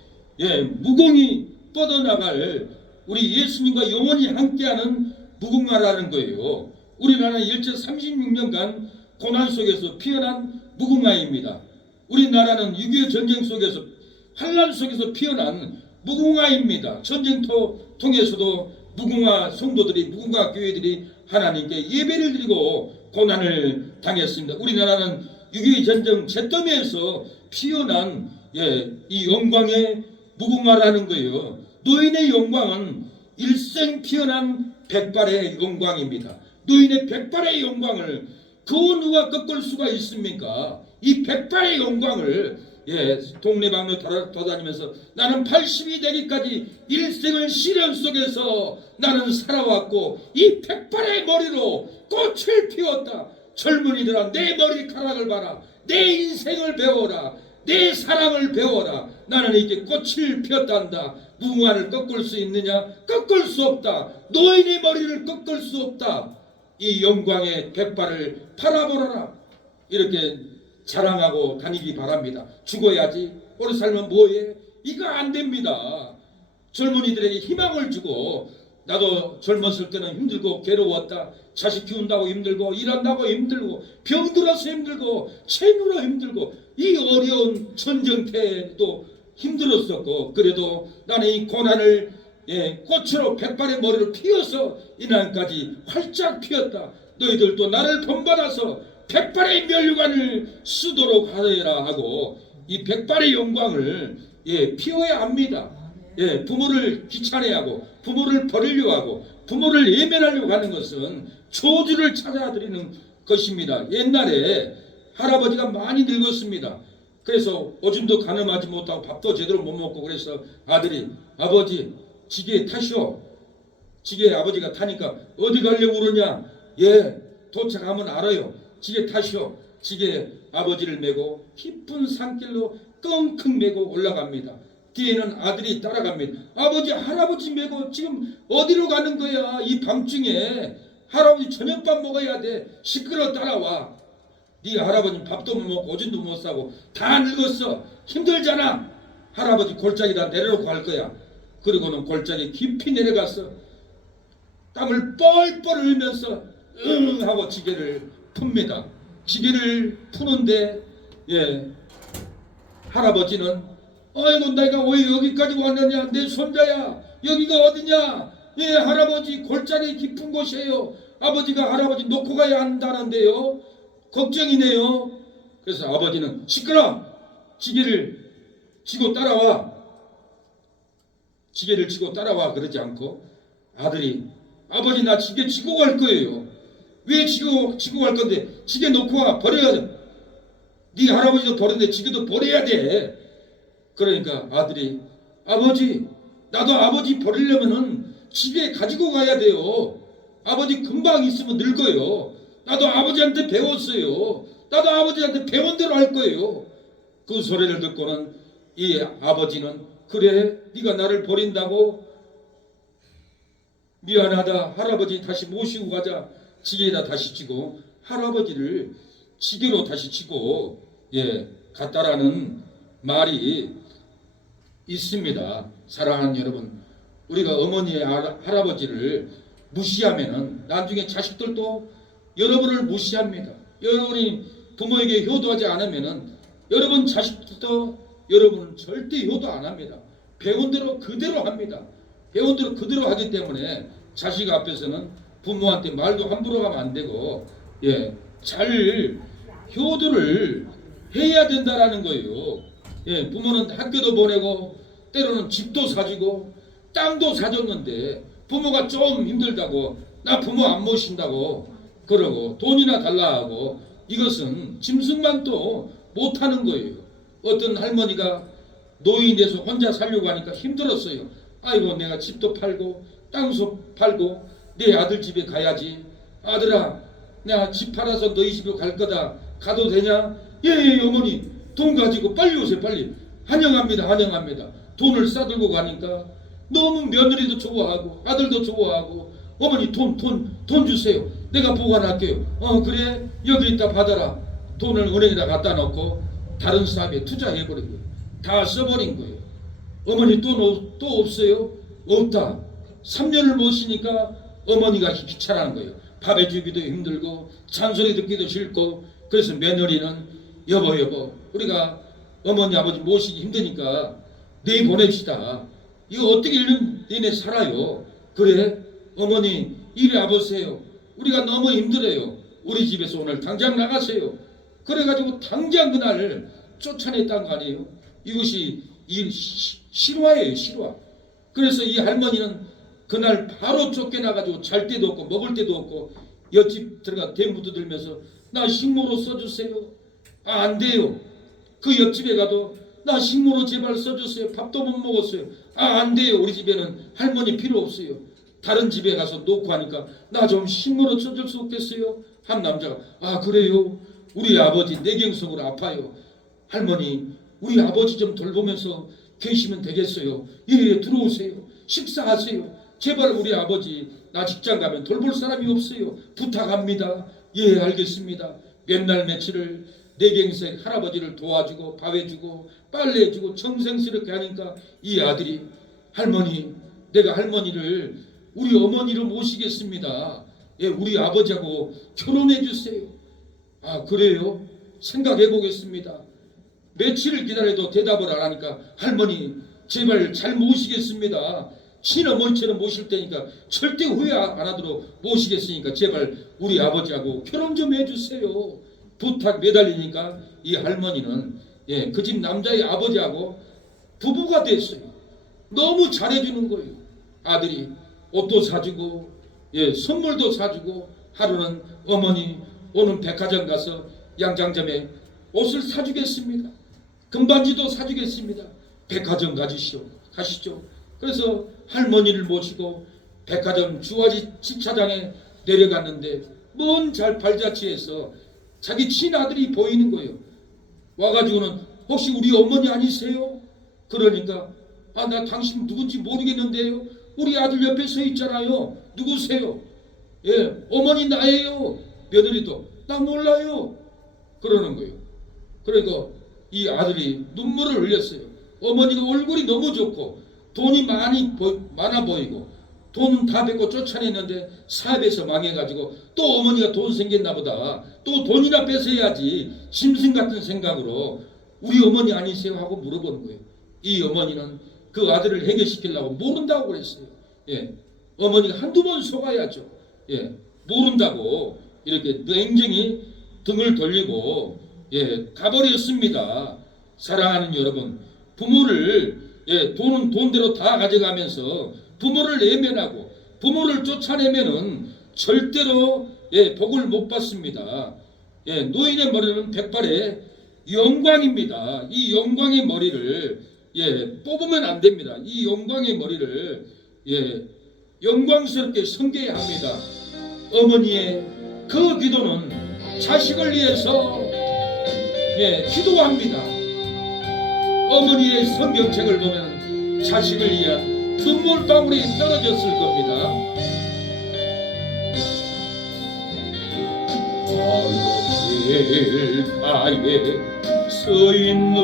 무궁이 뻗어나갈 우리 예수님과 영원히 함께하는 무궁화라는 거예요. 우리나라는 일제 36년간 고난 속에서 피어난 무궁화입니다. 우리나라는 6.25 전쟁 속에서 환란 속에서 피어난 무궁화입니다. 전쟁터 통해서도 무궁화 성도들이 무궁화 교회들이 하나님께 예배를 드리고 고난을 당했습니다. 우리나라는 6.25 전쟁 잿더미에서 피어난 이 영광의 무궁화라는 거예요. 노인의 영광은 일생 피어난 백발의 영광입니다. 노인의 백발의 영광을 그 누가 꺾을 수가 있습니까? 이 백발의 영광을 동네방네 돌아다니면서 나는 80이 되기까지 일생을 시련 속에서 나는 살아왔고 이 백발의 머리로 꽃을 피웠다. 젊은이들아, 내 머리카락을 봐라. 내 인생을 배워라. 내 사랑을 배워라. 나는 이게 꽃을 피웠단다. 무궁화를 꺾을 수 있느냐? 꺾을 수 없다. 노인의 머리를 꺾을 수 없다. 이 영광의 백발을 바라보라. 이렇게 자랑하고 다니기 바랍니다. 죽어야지. 오늘 살면 뭐해? 이거 안 됩니다. 젊은이들에게 희망을 주고, 나도 젊었을 때는 힘들고 괴로웠다. 자식 키운다고 힘들고, 일한다고 힘들고, 병들어서 힘들고, 채무로 힘들고, 이 어려운 전쟁태에도 힘들었었고, 그래도 나는 이 고난을 꽃으로 백발의 머리를 피워서 이 날까지 활짝 피었다. 너희들도 나를 본받아서 백발의 멸관을 쓰도록 하여라 하고, 이 백발의 영광을 피워야 합니다. 부모를 귀찮아하고 부모를 버리려고 하고 부모를 예면하려고 하는 것은 조주를 찾아드리는 것입니다. 옛날에 할아버지가 많이 늙었습니다. 그래서 오줌도 가늠하지 못하고 밥도 제대로 못 먹고, 그래서 아들이 아버지 지게에 타시오. 지게에 아버지가 타니까 어디 가려고 그러냐? 도착하면 알아요. 지게 타시오. 지게에 아버지를 메고 깊은 산길로 끙끙 메고 올라갑니다. 뒤에는 아들이 따라갑니다. 아버지 할아버지 메고 지금 어디로 가는 거야? 이 밤중에 할아버지 저녁밥 먹어야 돼. 시끄러 따라와. 네 할아버지 밥도 못 먹고 오줌도 못 싸고 다 늙었어. 힘들잖아. 할아버지 골짜기다 내려놓고 갈 거야. 그리고는 골짜기 깊이 내려가서 땀을 뻘뻘 흘면서 응 하고 지게를 풉니다. 지게를 푸는데 할아버지는 아이고 내가 왜 여기까지 왔느냐? 내 손자야 여기가 어디냐? 할아버지 골짜기 깊은 곳이에요. 아버지가 할아버지 놓고 가야 한다는데요. 걱정이네요. 그래서 아버지는 시끄러. 지게를 지고 따라와. 지게를 지고 따라와. 그러지 않고 아들이 아버지 나 지게 지고 갈 거예요. 왜 지고 갈 건데? 지게 놓고 와. 버려야 돼. 네 할아버지도 버렸는데 지게도 버려야 돼. 그러니까 아들이 아버지 나도 아버지 버리려면은 지게 가지고 가야 돼요. 아버지 금방 있으면 늙어요. 나도 아버지한테 배웠어요. 나도 아버지한테 배운 대로 할 거예요. 그 소리를 듣고는 이 아버지는 그래 네가 나를 버린다고? 미안하다. 할아버지 다시 모시고 가자. 지게에다 다시 지고 할아버지를 지게로 다시 지고 갔다라는 말이 있습니다. 사랑하는 여러분, 우리가 어머니의 할아버지를 무시하면은 나중에 자식들도 여러분을 무시합니다. 여러분이 부모에게 효도하지 않으면은 여러분 자식들도 여러분은 절대 효도 안 합니다. 배운 대로 그대로 합니다. 배운 대로 그대로 하기 때문에 자식 앞에서는 부모한테 말도 함부로 하면 안 되고 잘 효도를 해야 된다라는 거예요. 부모는 학교도 보내고 때로는 집도 사주고 땅도 사줬는데 부모가 좀 힘들다고 나 부모 안 모신다고 그러고 돈이나 달라 하고 이것은 짐승만 또 못하는 거예요. 어떤 할머니가 노인이 돼서 혼자 살려고 하니까 힘들었어요. 아이고 내가 집도 팔고 땅도 팔고 내 아들 집에 가야지. 아들아 내가 집 팔아서 너희 집으로 갈 거다. 가도 되냐? 예 어머니 돈 가지고 빨리 오세요. 빨리. 환영합니다. 환영합니다. 돈을 싸들고 가니까 너무 며느리도 좋아하고 아들도 좋아하고 어머니 돈 주세요. 내가 보관할게요. 그래 여기 있다 받아라. 돈을 은행에다 갖다 놓고 다른 사업에 투자해버린 거예요. 다 써버린 거예요. 어머니 또 없어요? 없다. 3년을 못 쉬니까 어머니가 귀찮아하는 거예요. 밥 해주기도 힘들고 잔소리 듣기도 싫고 그래서 며느리는 여보 우리가 어머니 아버지 모시기 힘드니까 내일 보냅시다. 이거 어떻게 1년 내내 살아요? 그래 어머니 이리 와보세요. 우리가 너무 힘들어요. 우리 집에서 오늘 당장 나가세요. 그래가지고 당장 그날 쫓아냈다는 거 아니에요? 이것이 실화예요. 실화. 그래서 이 할머니는 그날 바로 쫓겨나가지고 잘 때도 없고 먹을 때도 없고 옆집 들어가 대문도 들면서 나 식모로 써주세요. 안 돼요. 그 옆집에 가도 나 식모로 제발 써주세요. 밥도 못 먹었어요. 아, 안 돼요. 우리 집에는 할머니 필요 없어요. 다른 집에 가서 놓고 하니까 나 좀 식모로 써줄 수 없겠어요? 한 남자가 아, 그래요? 우리 아버지 뇌경색으로 아파요. 할머니 우리 아버지 좀 돌보면서 계시면 되겠어요? 예, 들어오세요. 식사하세요. 제발 우리 아버지 나 직장 가면 돌볼 사람이 없어요. 부탁합니다. 예, 알겠습니다. 몇 날 며칠을 뇌경색 할아버지를 도와주고 밥 해주고 빨래해주고 정성스럽게 하니까 이 아들이 할머니 내가 할머니를 우리 어머니를 모시겠습니다. 예, 우리 아버지하고 결혼해 주세요. 아, 그래요? 생각해 보겠습니다. 며칠을 기다려도 대답을 안 하니까 할머니 제발 잘 모시겠습니다. 친어머니처럼 모실 테니까 절대 후회 안 하도록 모시겠으니까 제발 우리 아버지하고 결혼 좀 해주세요. 부탁 매달리니까 이 할머니는 예, 그 집 남자의 아버지하고 부부가 됐어요. 너무 잘해주는 거예요. 아들이 옷도 사주고 예, 선물도 사주고 하루는 어머니 오늘 백화점 가서 양장점에 옷을 사주겠습니다. 금반지도 사주겠습니다. 백화점 가시죠. 그래서 할머니를 모시고 백화점 주화지 주차장에 내려갔는데 먼 잘 발자취에서 자기 친아들이 보이는 거예요. 와가지고는 혹시 우리 어머니 아니세요? 그러니까 아, 나 당신 누군지 모르겠는데요. 우리 아들 옆에 서 있잖아요. 누구세요? 예, 어머니 나예요. 며느리도 나 몰라요. 그러는 거예요. 그러니까 이 아들이 눈물을 흘렸어요. 어머니가 얼굴이 너무 좋고 돈이 많아 보이고 돈 다 뺏고 쫓아냈는데 사업에서 망해가지고 또 어머니가 돈 생겼나 보다. 또 돈이나 뺏어야지. 짐승 같은 생각으로 우리 어머니 아니세요? 하고 물어보는 거예요. 이 어머니는 그 아들을 해결시키려고 모른다고 그랬어요. 예, 어머니가 한두 번 속아야죠. 예, 모른다고 이렇게 냉정히 등을 돌리고 예, 가버렸습니다. 사랑하는 여러분, 부모를 예, 돈은 돈대로 다 가져가면서 부모를 외면하고 부모를 쫓아내면은 절대로 예, 복을 못 받습니다. 예, 노인의 머리는 백발의 영광입니다. 이 영광의 머리를 예, 뽑으면 안 됩니다. 이 영광의 머리를 예, 영광스럽게 섬겨야 합니다. 어머니의 그 기도는 자식을 위해서 예, 기도합니다. 어머니의 성경책을 보면 자식을 위한 눈물방울이 떨어졌을 겁니다. 길가에 서 있는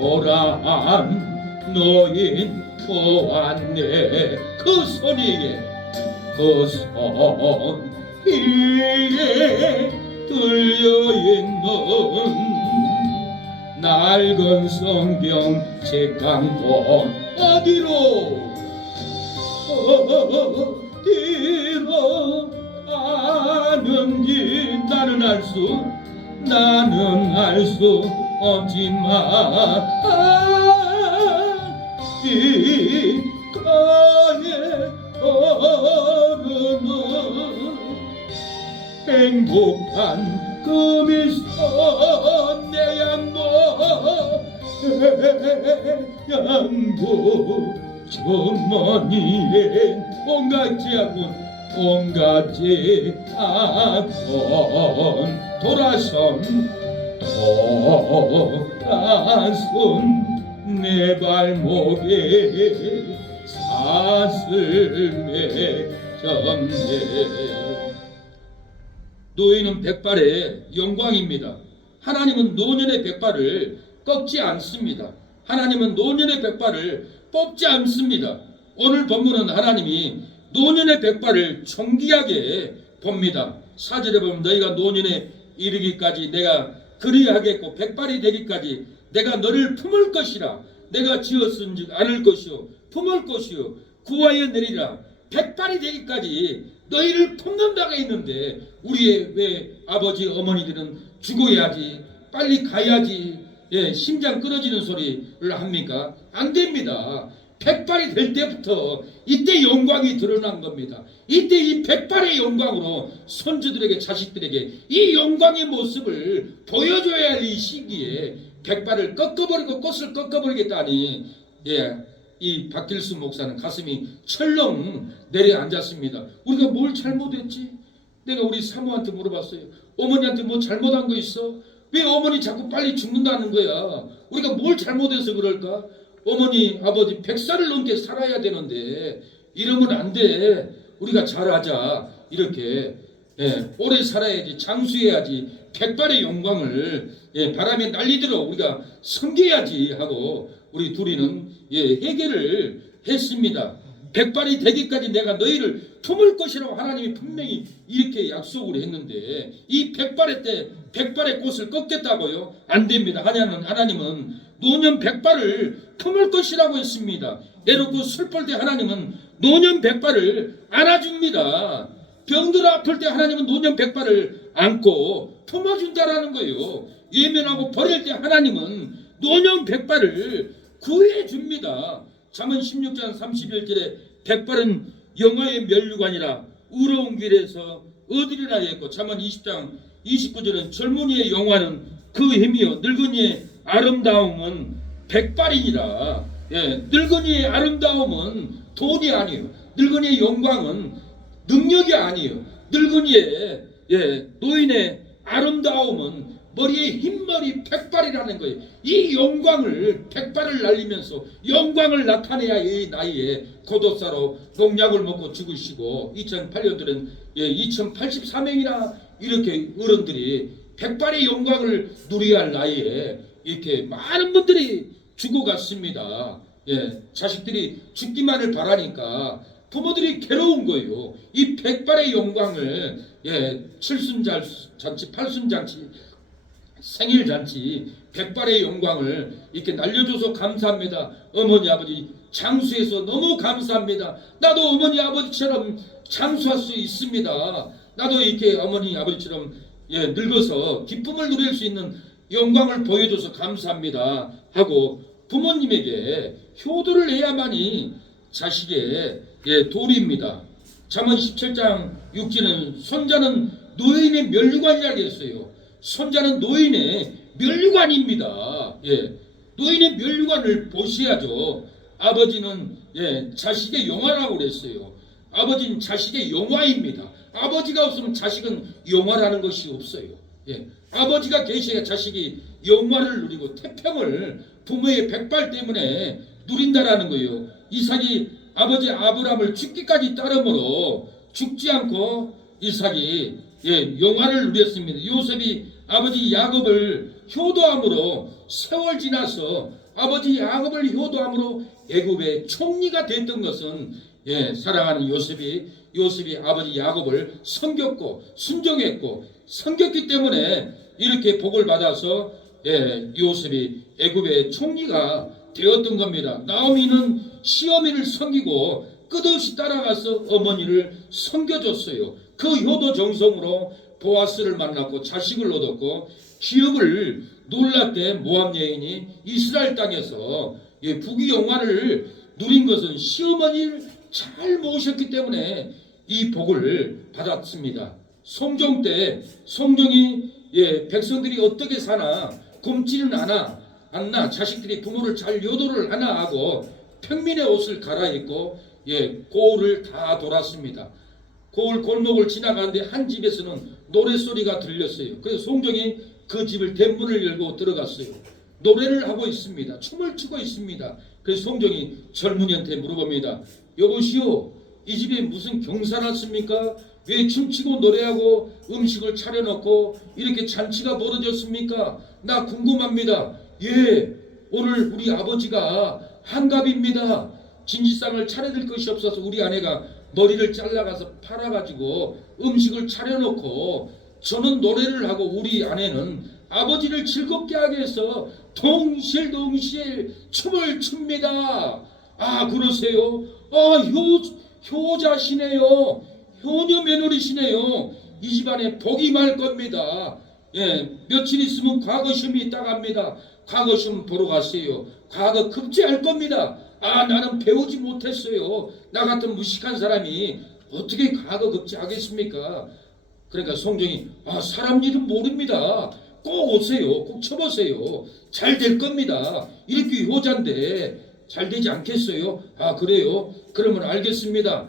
초라한 노인 보았네. 그 손 위에 들려있는 낡은 성경 책 한 권 어디로 가는지 나는 알 수 없지만 길가에 흐르는 행복한 그 미소 내 양보 주머니에 온갖지 않던 돌아선 내 발목에 사슬 맺었네. 노인은 백발의 영광입니다. 하나님은 노년의 백발을 꺾지 않습니다. 하나님은 노년의 백발을 뽑지 않습니다. 오늘 본문은 하나님이 노년의 백발을 존귀하게 봅니다. 4절에 보면 너희가 노년에 이르기까지 내가 그리하겠고 백발이 되기까지 내가 너를 품을 것이라. 내가 지었은즉 않을 것이요 품을 것이요 구하여 내리라. 백발이 되기까지 너희를 품는다가 있는데 우리의 왜 아버지 어머니들은 죽어야지 빨리 가야지 예, 심장 끊어지는 소리를 합니까? 안 됩니다. 백발이 될 때부터 이때 영광이 드러난 겁니다. 이때 이 백발의 영광으로 손주들에게 자식들에게 이 영광의 모습을 보여줘야 할 이 시기에 백발을 꺾어버리고 꽃을 꺾어버리겠다니 이 박길수 목사는 가슴이 철렁 내려앉았습니다. 우리가 뭘 잘못했지? 내가 우리 사모한테 물어봤어요. 어머니한테 뭐 잘못한 거 있어? 왜 어머니 자꾸 빨리 죽는다는 거야? 우리가 뭘 잘못해서 그럴까? 어머니 아버지 100살을 넘게 살아야 되는데 이러면 안 돼. 우리가 잘하자. 이렇게 오래 살아야지, 장수해야지, 백발의 영광을 바람에 날리도록 우리가 섬겨야지 하고 우리 둘이는 해결을 했습니다. 백발이 되기까지 내가 너희를 품을 것이라고 하나님이 분명히 이렇게 약속을 했는데 이 백발의 때 백발의 꽃을 꺾겠다고요? 안 됩니다. 하나님은 노년 백발을 품을 것이라고 했습니다. 애롭고 슬플 때 하나님은 노년 백발을 안아줍니다. 병들 아플 때 하나님은 노년 백발을 안고 품어준다라는 거예요. 예면하고 버릴 때 하나님은 노년 백발을 구해줍니다. 잠언 16장 31절에 백발은 영화의 면류관이라 의로운 길에서 얻으리라 했고, 잠언 20장 29절은 젊은이의 영화는 그 힘이요 늙은이의 아름다움은 백발이니라. 늙은이의 아름다움은 돈이 아니에요. 늙은이의 영광은 능력이 아니에요. 늙은이의 노인의 아름다움은 머리에 흰머리 백발이라는 거예요. 이 영광을 백발을 날리면서 영광을 나타내야 이 나이에 겉옷사로 농약을 먹고 죽으시고 2008년들은 2083명이나 이렇게 어른들이 백발의 영광을 누려야 할 나이에 이렇게 많은 분들이 죽어갔습니다. 자식들이 죽기만을 바라니까 부모들이 괴로운 거예요. 이 백발의 영광을 칠순잔치, 팔순잔치, 생일잔치, 백발의 영광을 이렇게 날려줘서 감사합니다. 어머니 아버지 장수해서 너무 감사합니다. 나도 어머니 아버지처럼 장수할 수 있습니다. 나도 이렇게 어머니 아버지처럼 늙어서 기쁨을 누릴 수 있는 영광을 보여줘서 감사합니다 하고 부모님에게 효도를 해야만이 자식의 도리입니다. 잠언 17장 6절은 손자는 노인의 면류관이라고 했어요. 손자는 노인의 면류관입니다. 노인의 면류관을 보셔야죠. 아버지는 자식의 영화라고 그랬어요. 아버지는 자식의 영화입니다. 아버지가 없으면 자식은 영화라는 것이 없어요. 아버지가 계셔야 자식이 영화를 누리고 태평을 부모의 백발 때문에 누린다라는 거예요. 이삭이 아버지 아브라함을 죽기까지 따름으로 죽지 않고 이삭이 영화를 누렸습니다. 요셉이 아버지 야곱을 효도함으로 세월 지나서 아버지 야곱을 효도함으로 애굽의 총리가 됐던 것은 사랑하는 요셉이 아버지 야곱을 섬겼고 순종했고 섬겼기 때문에 이렇게 복을 받아서 요셉이 애굽의 총리가 되었던 겁니다. 나오미는 시어미를 섬기고 끝없이 따라가서 어머니를 섬겨줬어요. 그 효도 정성으로 보아스를 만났고 자식을 얻었고 기업을 놀랍게 모압 여인이 이스라엘 땅에서 부귀 영화를 누린 것은 시어머니를 잘 모셨기 때문에 이 복을 받았습니다. 성종 때 성종이 백성들이 어떻게 사나 굶지는 않나 자식들이 부모를 잘 효도를 하나 하고 평민의 옷을 갈아입고 고을을 다 돌았습니다. 고을 골목을 지나가는데 한 집에서는 노랫소리가 들렸어요. 그래서 성종이 그 집을 대문을 열고 들어갔어요. 노래를 하고 있습니다. 춤을 추고 있습니다. 그래서 성종이 젊은이한테 물어봅니다. 여보시오, 이 집에 무슨 경사 났습니까? 왜 춤추고 노래하고 음식을 차려놓고 이렇게 잔치가 벌어졌습니까? 나 궁금합니다. 오늘 우리 아버지가 한갑입니다. 진지상을 차려줄 것이 없어서 우리 아내가 머리를 잘라가서 팔아가지고 음식을 차려놓고 저는 노래를 하고 우리 아내는 아버지를 즐겁게 하기 위해서 동실동실 춤을 춥니다. 아, 그러세요? 효자시네요. 효녀 며느리시네요. 이 집안에 복이 말 겁니다. 며칠 있으면 과거 시험이 있다고 합니다. 과거 시험 보러 가세요. 과거 급제할 겁니다. 나는 배우지 못했어요. 나 같은 무식한 사람이 어떻게 과거 급제하겠습니까? 그러니까 성경이 사람 일은 모릅니다. 꼭 오세요. 꼭 쳐보세요. 잘 될 겁니다. 이렇게 효자인데 잘 되지 않겠어요? 그래요? 그러면 알겠습니다.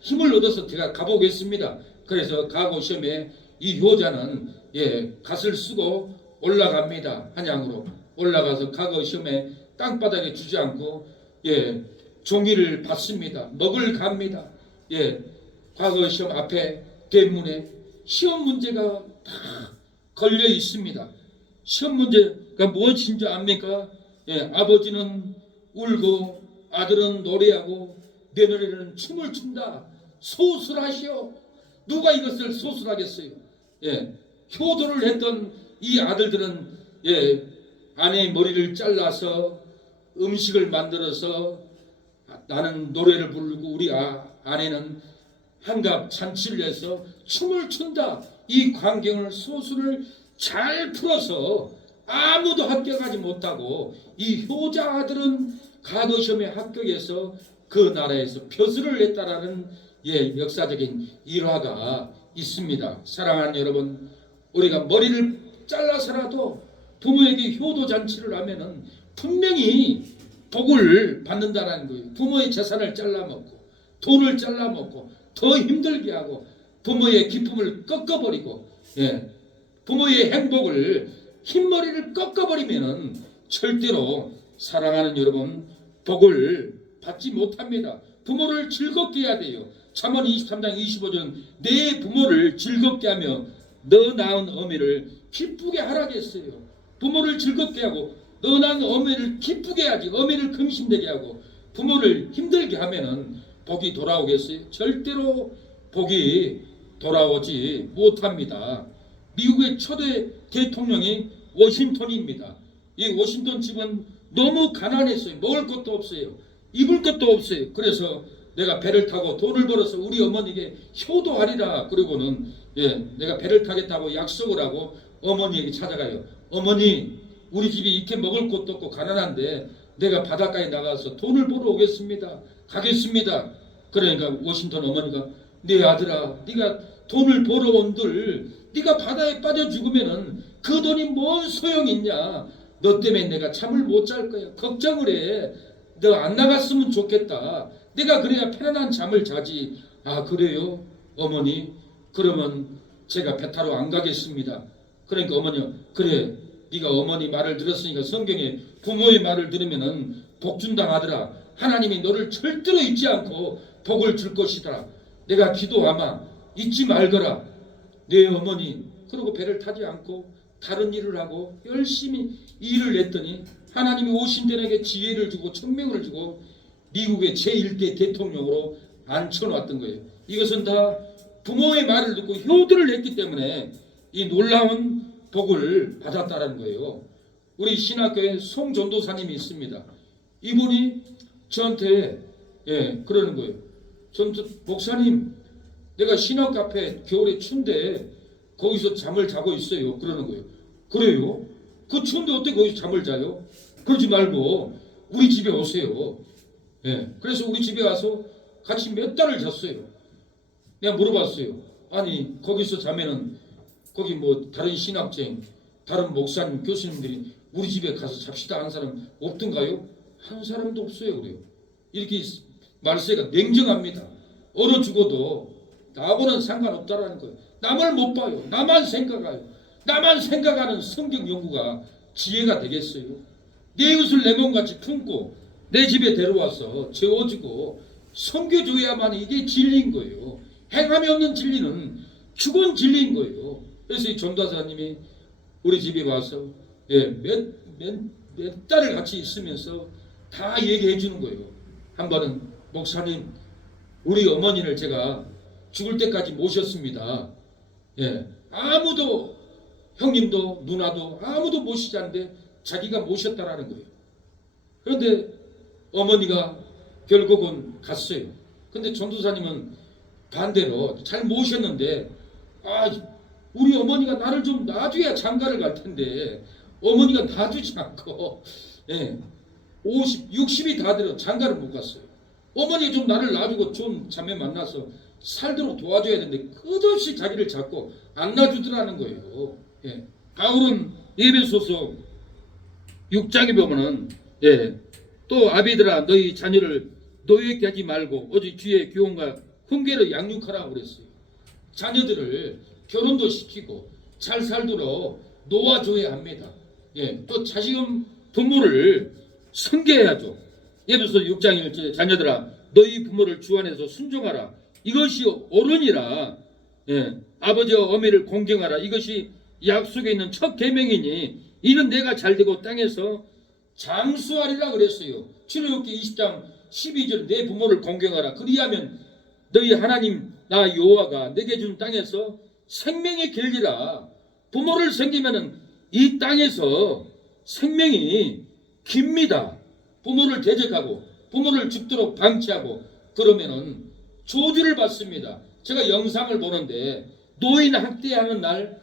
힘을 얻어서 제가 가보겠습니다. 그래서 과거 시험에 이 효자는 갓을 쓰고 올라갑니다. 한양으로 올라가서 과거 시험에 땅바닥에 주지 않고 종이를 받습니다. 먹을 갑니다. 과거 시험 앞에 대문에 시험 문제가 다 걸려 있습니다. 시험 문제가 무엇인지 압니까? 아버지는 울고 아들은 노래하고 며느리는 춤을 춘다. 소술하시오. 누가 이것을 소술하겠어요? 효도를 했던 이 아들들은 아내의 머리를 잘라서 음식을 만들어서 나는 노래를 부르고 우리 아내는 한갑 잔치를 해서 춤을 춘다. 이 광경을 소술을 잘 풀어서 아무도 합격하지 못하고 이 효자 아들은 과거 시험에 합격해서 그 나라에서 표수를 냈다라는 역사적인 일화가 있습니다. 사랑하는 여러분, 우리가 머리를 잘라서라도 부모에게 효도 잔치를 하면은 분명히 복을 받는다라는 거예요. 부모의 재산을 잘라먹고 돈을 잘라먹고 더 힘들게 하고 부모의 기쁨을 꺾어버리고 부모의 행복을 흰머리를 꺾어버리면은 절대로 사랑하는 여러분 복을 받지 못합니다. 부모를 즐겁게 해야 돼요. 잠언 23장 25절 내 부모를 즐겁게 하며 너 낳은 어미를 기쁘게 하라겠어요. 부모를 즐겁게 하고 너 낳은 어미를 기쁘게 하지. 어미를 금심되게 하고 부모를 힘들게 하면은 복이 돌아오겠어요? 절대로 복이 돌아오지 못합니다. 미국의 초대 대통령이 워싱턴입니다. 이 워싱턴 집은 너무 가난했어요. 먹을 것도 없어요. 입을 것도 없어요. 그래서 내가 배를 타고 돈을 벌어서 우리 어머니에게 효도하리라. 그리고는 내가 배를 타겠다고 약속을 하고 어머니에게 찾아가요. 어머니, 우리 집이 이렇게 먹을 것도 없고 가난한데 내가 바닷가에 나가서 돈을 벌어 오겠습니다. 가겠습니다. 그러니까 워싱턴 어머니가 네 아들아, 네가 돈을 벌어온들 네가 바다에 빠져 죽으면은 그 돈이 뭔 소용이 있냐. 너 때문에 내가 잠을 못 잘 거야. 걱정을 해. 너 안 나갔으면 좋겠다. 내가 그래야 편안한 잠을 자지. 그래요? 어머니, 그러면 제가 배 타러 안 가겠습니다. 그러니까 어머니가 그래, 네가 어머니 말을 들었으니까 성경에 부모의 말을 들으면은 복 준다 하더라. 하나님이 너를 절대로 잊지 않고 복을 줄 것이더라. 내가 기도하마 잊지 말거라. 내 어머니. 그러고 배를 타지 않고 다른 일을 하고 열심히 일을 했더니 하나님이 오신들에게 지혜를 주고 천명을 주고 미국의 제1대 대통령으로 앉혀놨던 거예요. 이것은 다 부모의 말을 듣고 효도를 했기 때문에 이 놀라운 복을 받았다는 거예요. 우리 신학교에 송전도사님이 있습니다. 이분이 저한테 그러는 거예요. 목사님, 내가 신학 카페 겨울에 춘데 거기서 잠을 자고 있어요. 그러는 거예요. 그래요? 그 추운데 어떻게 거기서 잠을 자요? 그러지 말고 우리 집에 오세요. 그래서 우리 집에 와서 같이 몇 달을 잤어요. 내가 물어봤어요. 아니 거기서 자면은 거기 뭐 다른 신학생, 다른 목사님, 교수님들이 우리 집에 가서 잡시다 한 사람 없던가요? 한 사람도 없어요. 그래요. 이렇게 말세가 냉정합니다. 얼어 죽어도 나하고는 상관없다라는 거예요. 남을 못 봐요. 나만 생각해요. 나만 생각하는 성경 연구가 지혜가 되겠어요? 내 이웃을 내 몸같이 품고 내 집에 데려와서 재워주고 섬겨줘야만 이게 진리인 거예요. 행함이 없는 진리는 죽은 진리인 거예요. 그래서 이 전도사님이 우리 집에 와서 몇 달을 같이 있으면서 다 얘기해 주는 거예요. 한 번은 목사님, 우리 어머니를 제가 죽을 때까지 모셨습니다. 아무도, 형님도 누나도 아무도 모시지 않는데 자기가 모셨다라는 거예요. 그런데 어머니가 결국은 갔어요. 근데 전도사님은 반대로 잘 모셨는데 우리 어머니가 나를 좀 놔줘야 장가를 갈 텐데 어머니가 놔주지 않고 50, 60이 다 되어 장가를 못 갔어요. 어머니 좀 나를 놔주고 좀 자매 만나서 살도록 도와줘야 되는데 끝없이 자기를 잡고 안 놔주더라는 거예요. 예. 바울은 에베소서 6장에 보면은 또 아비들아 너희 자녀를 노예케 하지 말고 오직 주의 교훈과 훈계로 양육하라고 그랬어요. 자녀들을 결혼도 시키고 잘 살도록 놓아줘야 합니다. 또 자식은 부모를 섬겨야죠. 에베소서 6장 1절에 자녀들아 너희 부모를 주 안에서 순종하라. 이것이 옳으니라. 아버지와 어머니를 공경하라. 이것이 약속에 있는 첫 계명이니 이는 내가 잘되고 땅에서 장수하리라 그랬어요. 출애굽기 20장 12절 내 부모를 공경하라. 그리하면 너희 하나님 나 여호와가 내게 준 땅에서 생명의 길이라. 부모를 섬기면은 이 땅에서 생명이 깁니다. 부모를 대적하고 부모를 죽도록 방치하고 그러면은 저주를 받습니다. 제가 영상을 보는데 노인 학대하는 날,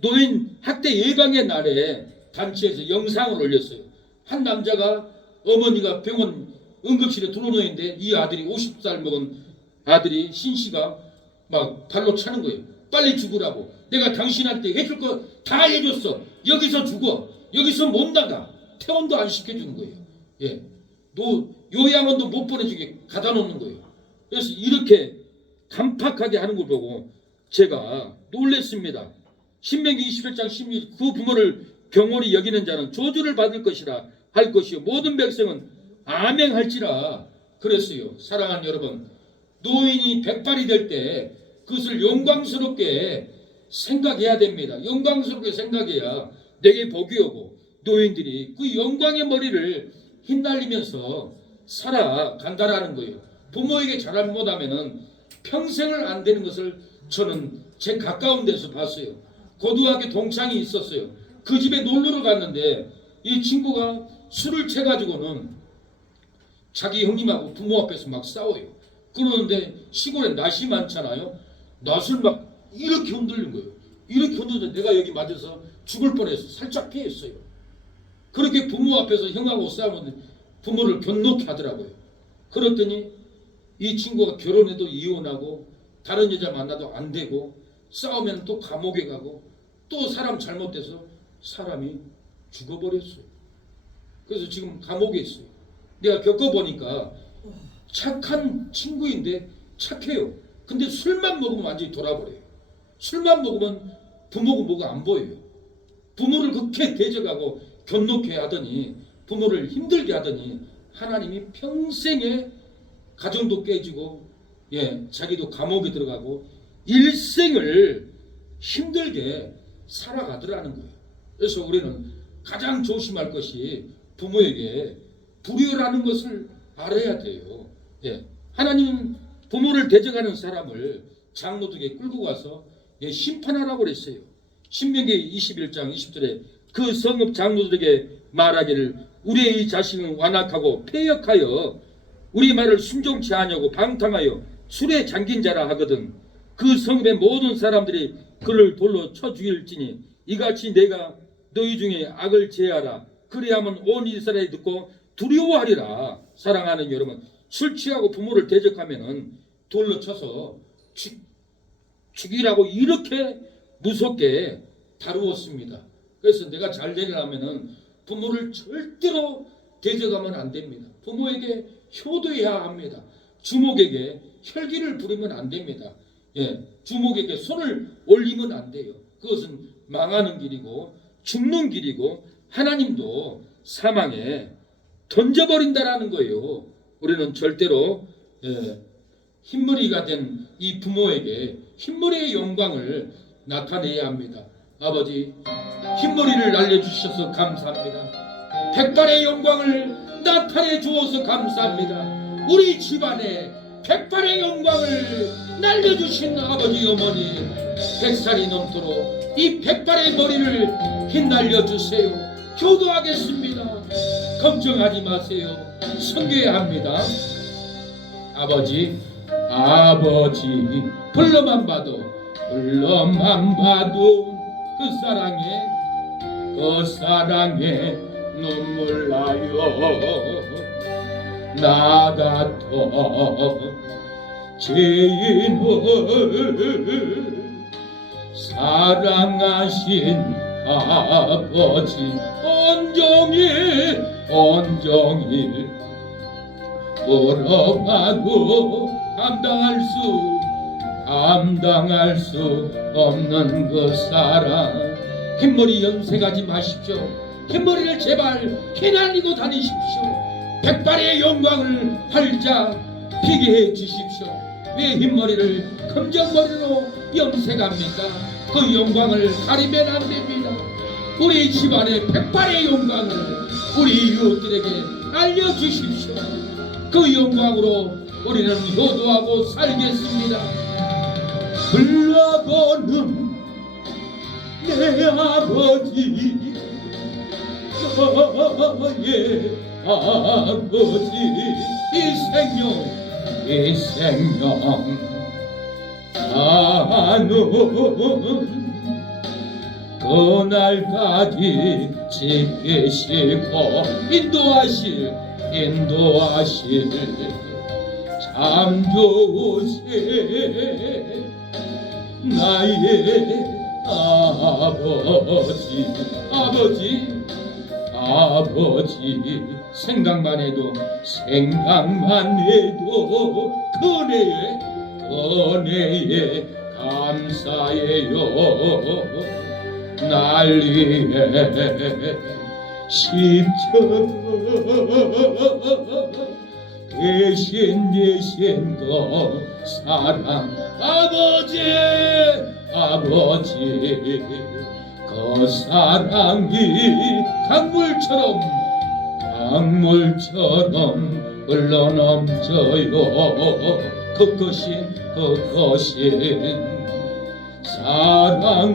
노인 학대 예방의 날에 단체에서 영상을 올렸어요. 한 남자가 어머니가 병원 응급실에 들어놓는데 이 아들이 50살 먹은 아들이 신씨가 막 발로 차는 거예요. 빨리 죽으라고. 내가 당신한테 해줄 거 다 해줬어. 여기서 죽어. 여기서 못 나가. 퇴원도 안 시켜주는 거예요. 요양원도 못 보내주게 가다 놓는 거예요. 그래서 이렇게 간팍하게 하는 걸 보고 제가 놀랬습니다. 신명기 21장 16절 그 부모를 경홀히 여기는 자는 저주를 받을 것이라 할 것이요 모든 백성은 아멘할지라 그랬어요. 사랑하는 여러분, 노인이 백발이 될 때 그것을 영광스럽게 생각해야 됩니다. 영광스럽게 생각해야 내게 복이 오고 노인들이 그 영광의 머리를 휘날리면서 살아간다라는 거예요. 부모에게 잘못하면은 평생을 안 되는 것을 저는 제 가까운 데서 봤어요. 고등학교 동창이 있었어요. 그 집에 놀러를 갔는데 이 친구가 술을 채가지고는 자기 형님하고 부모 앞에서 막 싸워요. 그러는데 시골에 낫이 많잖아요. 낫을 막 이렇게 흔들린 거예요. 이렇게 흔들는데 내가 여기 맞아서 죽을 뻔해서 살짝 피했어요. 그렇게 부모 앞에서 형하고 싸우면 부모를 견노케 하더라고요. 그랬더니 이 친구가 결혼해도 이혼하고 다른 여자 만나도 안 되고 싸우면 또 감옥에 가고 또 사람 잘못돼서 사람이 죽어버렸어요. 그래서 지금 감옥에 있어요. 내가 겪어보니까 착한 친구인데 착해요. 근데 술만 먹으면 완전히 돌아버려요. 술만 먹으면 부모가 뭐가 안 보여요. 부모를 그렇게 대적하고 견노케 하더니 부모를 힘들게 하더니 하나님이 평생에 가정도 깨지고 자기도 감옥에 들어가고 일생을 힘들게 살아가더라는 거예요. 그래서 우리는 가장 조심할 것이 부모에게 불효라는 것을 알아야 돼요. 하나님은 부모를 대적하는 사람을 장로들에게 끌고 가서 심판하라고 그랬어요. 신명기 21장 20절에 그 성읍 장로들에게 말하기를 우리의 이 자식은 완악하고 패역하여 우리 말을 순종치 아니하고 방탕하여 술에 잠긴 자라 하거든 그 성읍의 모든 사람들이 그를 돌로 쳐 죽일지니 이같이 내가 너희 중에 악을 제하라 그리하면 온 이스라엘이 듣고 두려워하리라. 사랑하는 여러분, 술 취하고 부모를 대적하면은 돌로 쳐서 죽이라고 이렇게 무섭게 다루었습니다. 그래서 내가 잘 되려면은 부모를 절대로 대적하면 안 됩니다. 부모에게 효도해야 합니다. 주목에게 혈기를 부리면 안 됩니다. 주목에게 손을 올리면 안 돼요. 그것은 망하는 길이고 죽는 길이고 하나님도 사망에 던져버린다라는 거예요. 우리는 절대로 흰머리가 된 이 부모에게 흰머리의 영광을 나타내야 합니다. 아버지, 흰머리를 날려주셔서 감사합니다. 백발의 영광을 나타내 주어서 감사합니다. 우리 집안에 백발의 영광을 날려주신 아버지 어머니 100살이 넘도록 이 백발의 머리를 휘날려 주세요. 효도하겠습니다. 걱정하지 마세요. 섬겨야 합니다. 아버지 불러만 봐도 그 사랑에 눈물 나요. 나 같아 죄인을 사랑하신 아버지 온종일 울어봐도 감당할 수 없는 그 사랑. 흰머리 염색하지 마십시오. 흰머리를 제발 휘날리고 다니십시오. 백발의 영광을 활짝 피게 해 주십시오. 왜 흰머리를 검정머리로 염색합니까? 그 영광을 가리면 안 됩니다. 우리 집안의 백발의 영광을 우리 이웃들에게 알려주십시오. 그 영광으로 우리는 효도하고 살겠습니다. 불러보는 내 아버지, 너의 아버지, 이 생명 나는 그날까지 지키시고 인도하실 참 좋으신 나의 아버지 생각만 해도 그네에 감사해요. 날 위해 십자가 대신 그 사랑 아버지 그 사랑이 강물처럼 흘러넘쳐요. 그것인 사랑은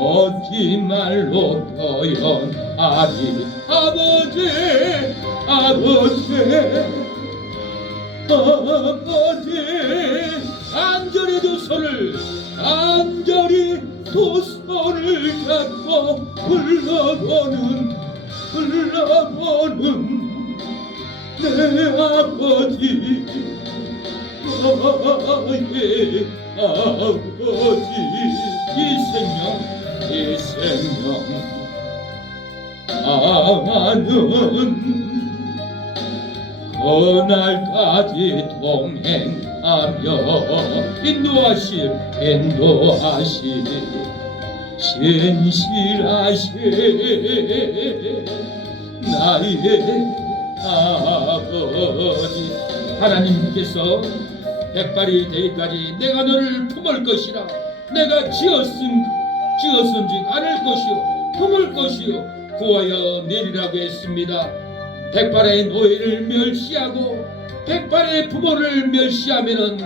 어찌 말로 표현하리. 아버지 안절히 두 손을 잡고 불러보는 내 아버지, 너의 아버지. 이 생명 나는 그날까지 동행하며 인도하실 신실하신 나의 아버지. 하나님께서 백발이 되기까지 내가 너를 품을 것이라. 내가 지었은즉 안을 것이요 품을 것이요 구하여 내리라고 했습니다. 백발의 노예를 멸시하고 백발의 부모를 멸시하면은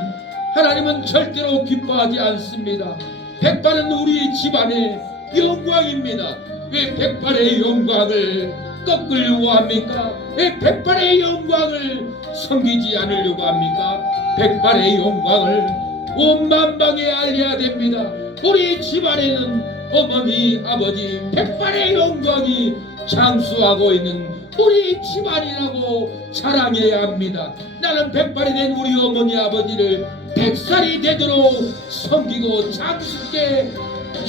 하나님은 절대로 기뻐하지 않습니다. 백발은 우리 집안의 영광입니다. 왜 백발의 영광을 꺾으려고 합니까? 왜 백발의 영광을 섬기지 않으려고 합니까? 백발의 영광을 온 만방에 알려야 됩니다. 우리 집안에는 어머니 아버지 백발의 영광이 장수하고 있는 우리 집안이라고 자랑해야 합니다. 나는 백발이 된 우리 어머니 아버지를 100살이 되도록 섬기고 장수께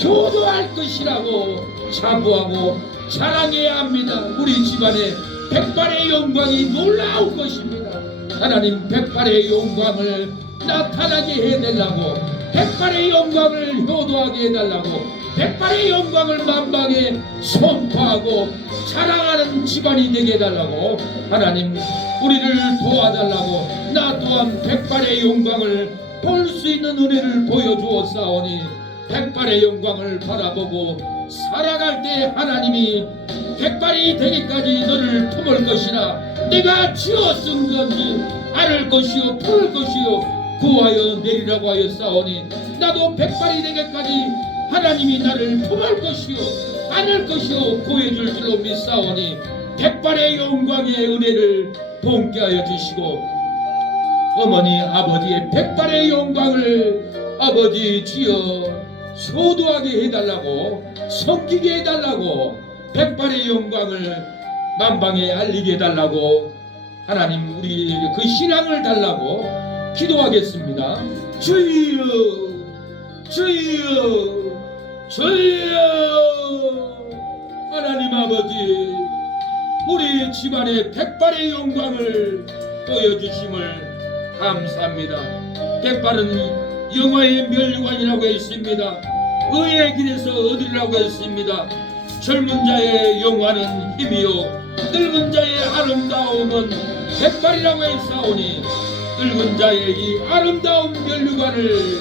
효도할 것이라고 자부하고 자랑해야 합니다. 우리 집안의 백발의 영광이 놀라운 것입니다. 하나님 백발의 영광을 나타나게 해달라고, 백발의 영광을 효도하게 해달라고, 백발의 영광을 만방에 선포하고 자랑하는 집안이 되게 해달라고, 하나님 우리를 도와달라고, 나 또한 백발의 영광을 볼 수 있는 은혜를 보여주었사오니 백발의 영광을 바라보고 살아갈 때 하나님이 백발이 되기까지 너를 품을 것이라. 내가 지었은 건지 안을 것이요 품을 것이요 구하여 내리라고 하였사오니 나도 백발이 되기까지 하나님이 나를 품을 것이요 안을 것이요 구해줄 줄로 믿사오니 백발의 영광의 은혜를 본게 하여 주시고, 어머니 아버지의 백발의 영광을 아버지 주여 소도하게 해달라고, 섬기게 해달라고, 백발의 영광을 만방에 알리게 해달라고, 하나님 우리에게 그 신앙을 달라고 기도하겠습니다. 주여, 주여, 주여. 하나님 아버지, 우리 집안의 백발의 영광을 보여주심을 감사합니다. 백발은 영화의 멸류관이라고 했습니다. 의의 길에서 얻으리라고 했습니다. 젊은 자의 영화는 힘이요 늙은 자의 아름다움은 백발이라고 했사오니, 늙은 자의 이 아름다운 멸류관을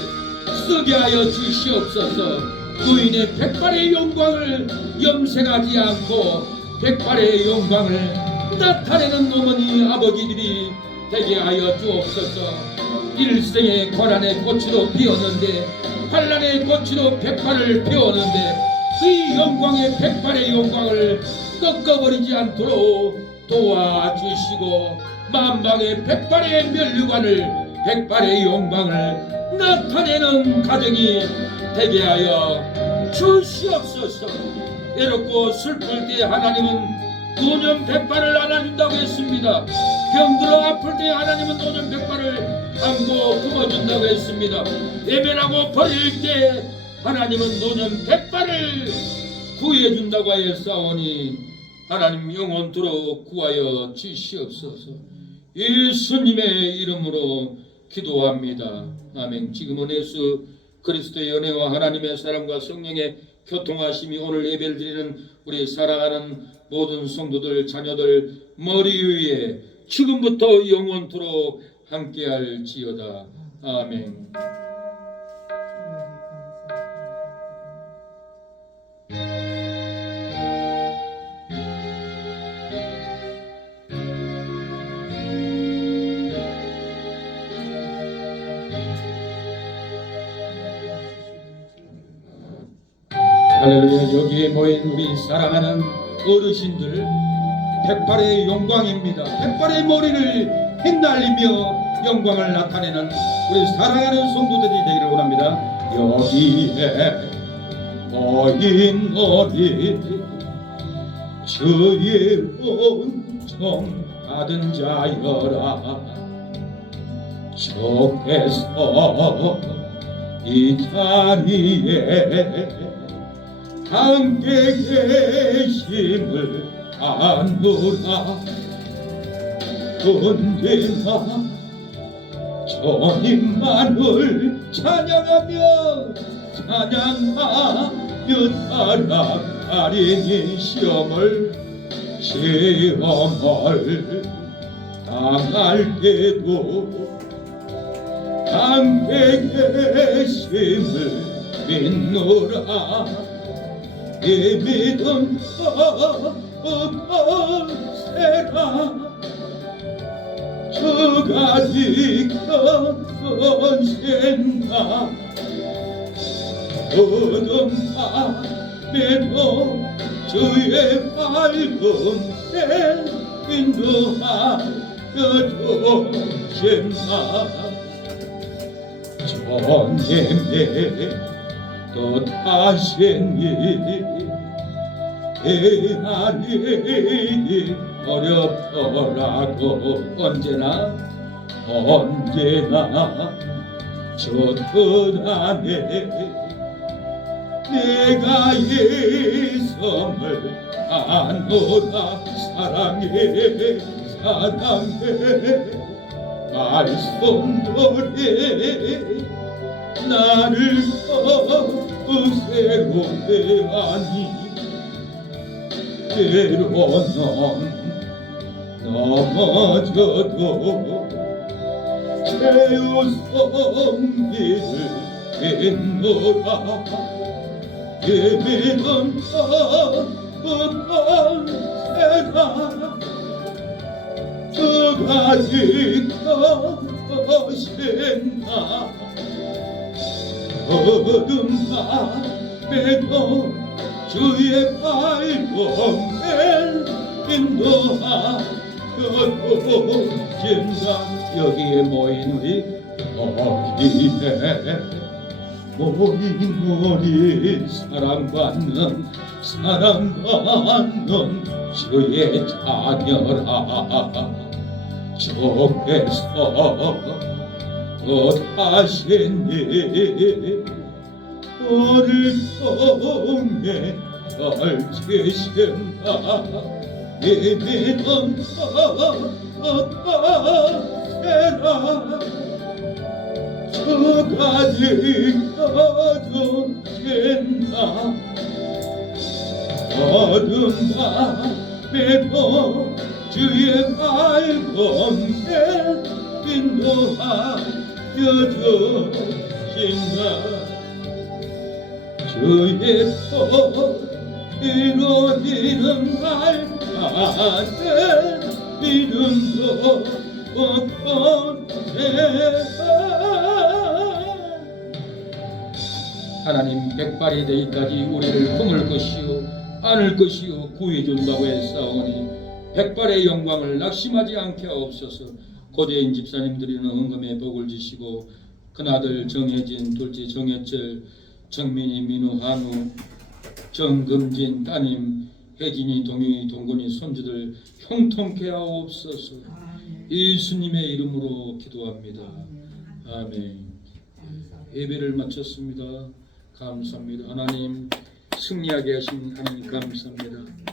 쓰게 하여 주시옵소서. 노인의 백발의 영광을 염색하지 않고 백발의 영광을 나타내는 어머니 아버지들이 되게 하여 주옵소서. 일생의 고난의 꽃으로 피었는데, 환난의 꽃으로 백발을 피웠는데, 그 영광의 백발의 영광을 꺾어버리지 않도록 도와주시고, 만방의 백발의 멸류관을, 백발의 영광을 나타내는 가정이 되게 하여 주시옵소서. 외롭고 슬플 때 하나님은 노년 백발을 안아준다고 했습니다. 병들어 아플 때 하나님은 노년 백발을 안고 품어준다고 했습니다. 외면하고 버릴 때 하나님은 노년 백발을 구해준다고 하였사오니, 하나님 영원토록 구하여 주시옵소서. 예수님의 이름으로 기도합니다. 아멘. 지금은 예수 그리스도의 은혜와 하나님의 사랑과 성령의 교통하심이 오늘 예배를 드리는 우리 사랑하는 모든 성도들, 자녀들 머리 위에 지금부터 영원토록 함께할지어다. 아멘. 할렐루야. 여기에 모인 우리 사랑하는 어르신들, 백발의 영광입니다. 백발의 머리를 휘날리며 영광을 나타내는 우리 사랑하는 성도들이 되기를 원합니다. 여기에 모인 우리 주의 은총 받은 자여라. 주께서 이 자리에 함께 계심을 아노라. 언제나 주님만을 찬양하며 따라가리니 시험을 당할 때도 함께 계심을 믿노라. 이 믿음 어떠세라. 주가 지켜주신다. 어둠 밤에도 주의 밝음에 인도하여 주신다. 주님의 뜻하시니 헤아리기 어렵더라도 언제나 저 뜻 안에 내가 예성을 아노라. 사랑해 말씀들이 나를 거두세우게 하니, 때로는 넘어져도 세우성기를 인노라. 예배는 어떠세라. 주가 지켜주신다. 어둠 밤에도 주의 밝음에 인도하여 주신다. 여기에 모인 우리 여기에 모리 사랑받는 주의 자녀라 저에서 뜻하시니 너를 통해 널지신다 이미는 어떠해라 주가 지켜주신다 어둠 밤에도 주의 밝음에 인도하여 주신다 주의 뜻 이루어지는 날까지 믿음도 없어내라 하나님 백발이 되기까지 우리를 품을 것이요 안을 것이요 구해준다고 했사오니 백발의 영광을 낙심하지 않게 하옵소서. 고대인 집사님들이는 헌금에 복을 주시고 큰아들 정혜진, 둘째 정혜철, 정민이, 민우, 한우, 정금진, 따님 혜진이, 동윤이, 동건이, 손주들 형통케 하옵소서. 예수님의 이름으로 기도합니다. 아멘. 예배를 마쳤습니다. 감사합니다. 하나님 승리하게 하신 하나님 감사합니다.